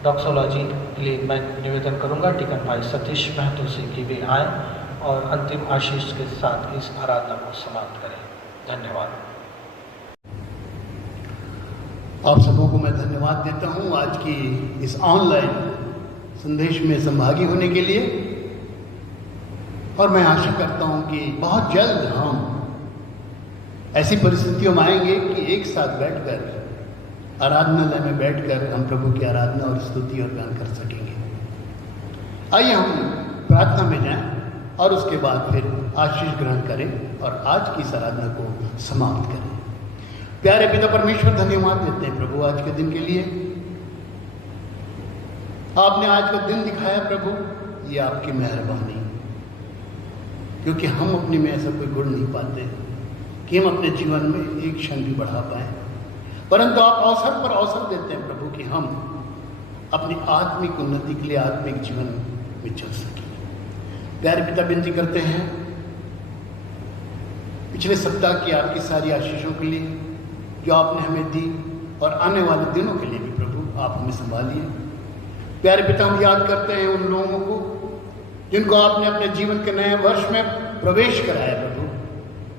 डॉक्सोलॉजी के लिए मैं निवेदन करूंगा टीकन भाई सतीश महतो से कि वे आएँ और अंतिम आशीष के साथ इस आराधना को समाप्त करें। धन्यवाद। आप सबों को मैं धन्यवाद देता हूं आज की इस ऑनलाइन संदेश में सहभागी होने के लिए, और मैं आशा करता हूं कि बहुत जल्द हम ऐसी परिस्थितियों में आएंगे कि एक साथ बैठकर आराधनालय में बैठकर हम प्रभु की आराधना और स्तुति और गान कर सकेंगे। आइए हम प्रार्थना में जाएं और उसके बाद फिर आशीष ग्रहण करें और आज की इस आराधना को समाप्त करें। प्यारे पिता परमेश्वर, धन्यवाद देते हैं प्रभु आज के दिन के लिए। आपने आज का दिन दिखाया प्रभु, ये आपकी मेहरबानी, क्योंकि हम अपने में ऐसा कोई गुण नहीं पाते कि हम अपने जीवन में एक क्षण भी बढ़ा पाए, परंतु आप अवसर पर अवसर देते हैं प्रभु कि हम अपनी आत्मिक उन्नति के लिए आत्मिक जीवन में चल सकें। प्यारे पिता, विनती करते हैं पिछले सप्ताह की आपकी सारी आशीषों के लिए जो आपने हमें दी, और आने वाले दिनों के लिए भी प्रभु आप हमें संभालिए। प्यारे पिता, हम याद करते हैं उन लोगों को जिनको आपने अपने जीवन के नए वर्ष में प्रवेश कराया प्रभु,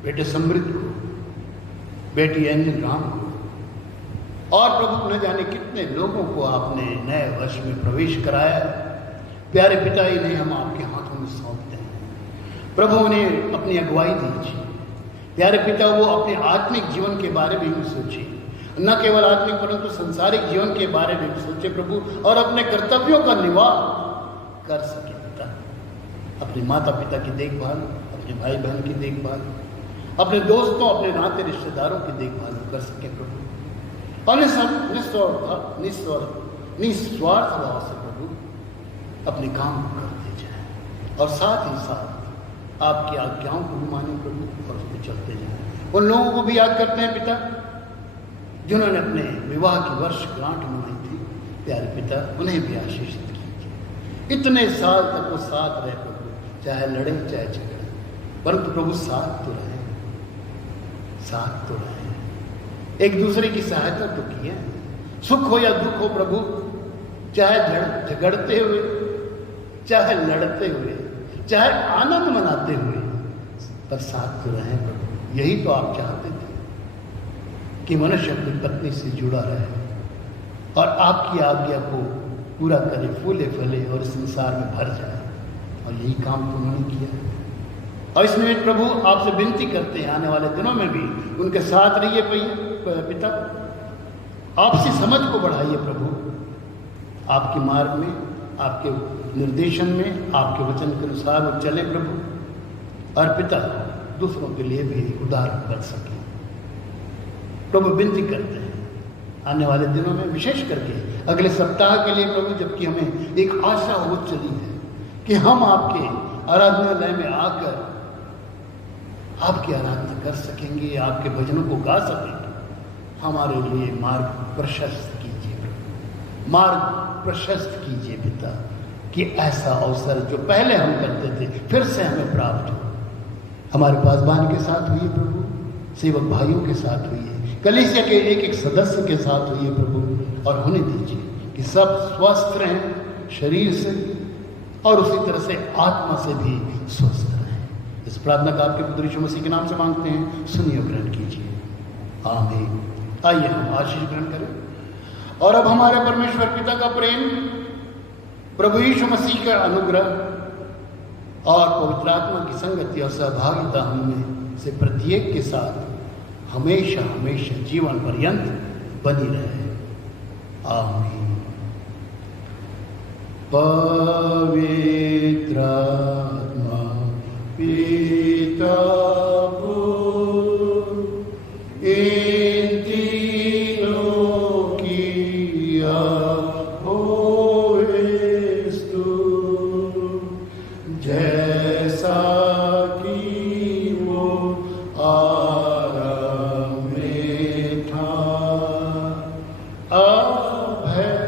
बेटे समृद्ध को, बेटी एंजल राम को, और प्रभु न जाने कितने लोगों को आपने नए वर्ष में प्रवेश कराया। प्यारे पिता, इन्हें हम आपके हाथों में सौंपते हैं प्रभु, उन्हें अपनी अगुवाई दीजिए। प्यारे पिता, वो अपने आत्मिक जीवन के बारे में भी सोचे, न केवल आत्मिक परंतु संसारिक जीवन के बारे में भी सोचे प्रभु, और अपने कर्तव्यों का निर्वाह कर सके पिता। अपने माता पिता की देखभाल, अपने भाई बहन की देखभाल, अपने दोस्तों, अपने नाते रिश्तेदारों की देखभाल कर सके प्रभु, और निस्वार्थ भाव से प्रभु अपने काम को करते जाए, और साथ ही साथ आपकी आज्ञाओं को भी माने प्रभु और उस पर चलते जाएं। उन लोगों को भी याद करते हैं पिता जिन्होंने अपने विवाह की वर्षगांठ मनाई थी। प्यारे पिता, उन्हें भी आशीषित कीजिए। इतने साल तक वो साथ रहे प्रभु, चाहे लड़े चाहे झगड़े, परंतु प्रभु साथ तो रहे, साथ तो रहे, एक दूसरे की सहायता तो की है। सुख हो या दुख हो प्रभु, चाहे झगड़ते हुए, चाहे लड़ते हुए, चाहे आनंद मनाते हुए, पर साथ तो रहें प्रभु। यही तो आप चाहते थे कि मनुष्य अपनी पत्नी से जुड़ा रहे और आपकी आज्ञा को पूरा करे, फूले फले और संसार में भर जाए, और यही काम तो उन्होंने किया। और इसमें प्रभु आपसे विनती करते हैं आने वाले दिनों में भी उनके साथ रहिए पिता। आपसी समझ को बढ़ाइए प्रभु, आपके मार्ग में, आपके निर्देशन में, आपके वचन के अनुसार वो चले प्रभु, और पिता दूसरों के लिए भी उदाहरण बन सके प्रभु। विनती करते हैं आने वाले दिनों में, विशेष करके अगले सप्ताह के लिए प्रभु, जबकि हमें एक आशा हो चली है कि हम आपके आराधनालय में आकर आपकी आराधना कर सकेंगे, आपके भजनों को गा सकेंगे। हमारे लिए मार्ग प्रशस्त कीजिए प्रभु, मार्ग प्रशस्त कीजिए पिता, कि ऐसा अवसर जो पहले हम करते थे फिर से हमें प्राप्त हो। हमारे पासवान के साथ हुई प्रभु, सेवक भाइयों के साथ हुई है, कलीसिया के एक एक सदस्य के साथ हुई है प्रभु, और होने दीजिए कि सब स्वस्थ रहें शरीर से और उसी तरह से आत्मा से भी स्वस्थ रहें। इस प्रार्थना का आपके पुत्र यीशु मसीह के नाम से मांगते हैं, सुनिए ग्रहण कीजिए, आमीन। आइए हम आशीष ग्रहण करें। और अब हमारे परमेश्वर पिता का प्रेम, प्रभु यीशु मसीह का अनुग्रह और पवित्र आत्मा की संगति और सहभागिता हमें से प्रत्येक के साथ हमेशा हमेशा जीवन पर्यंत बनी रहे, आमीन। पवित्र है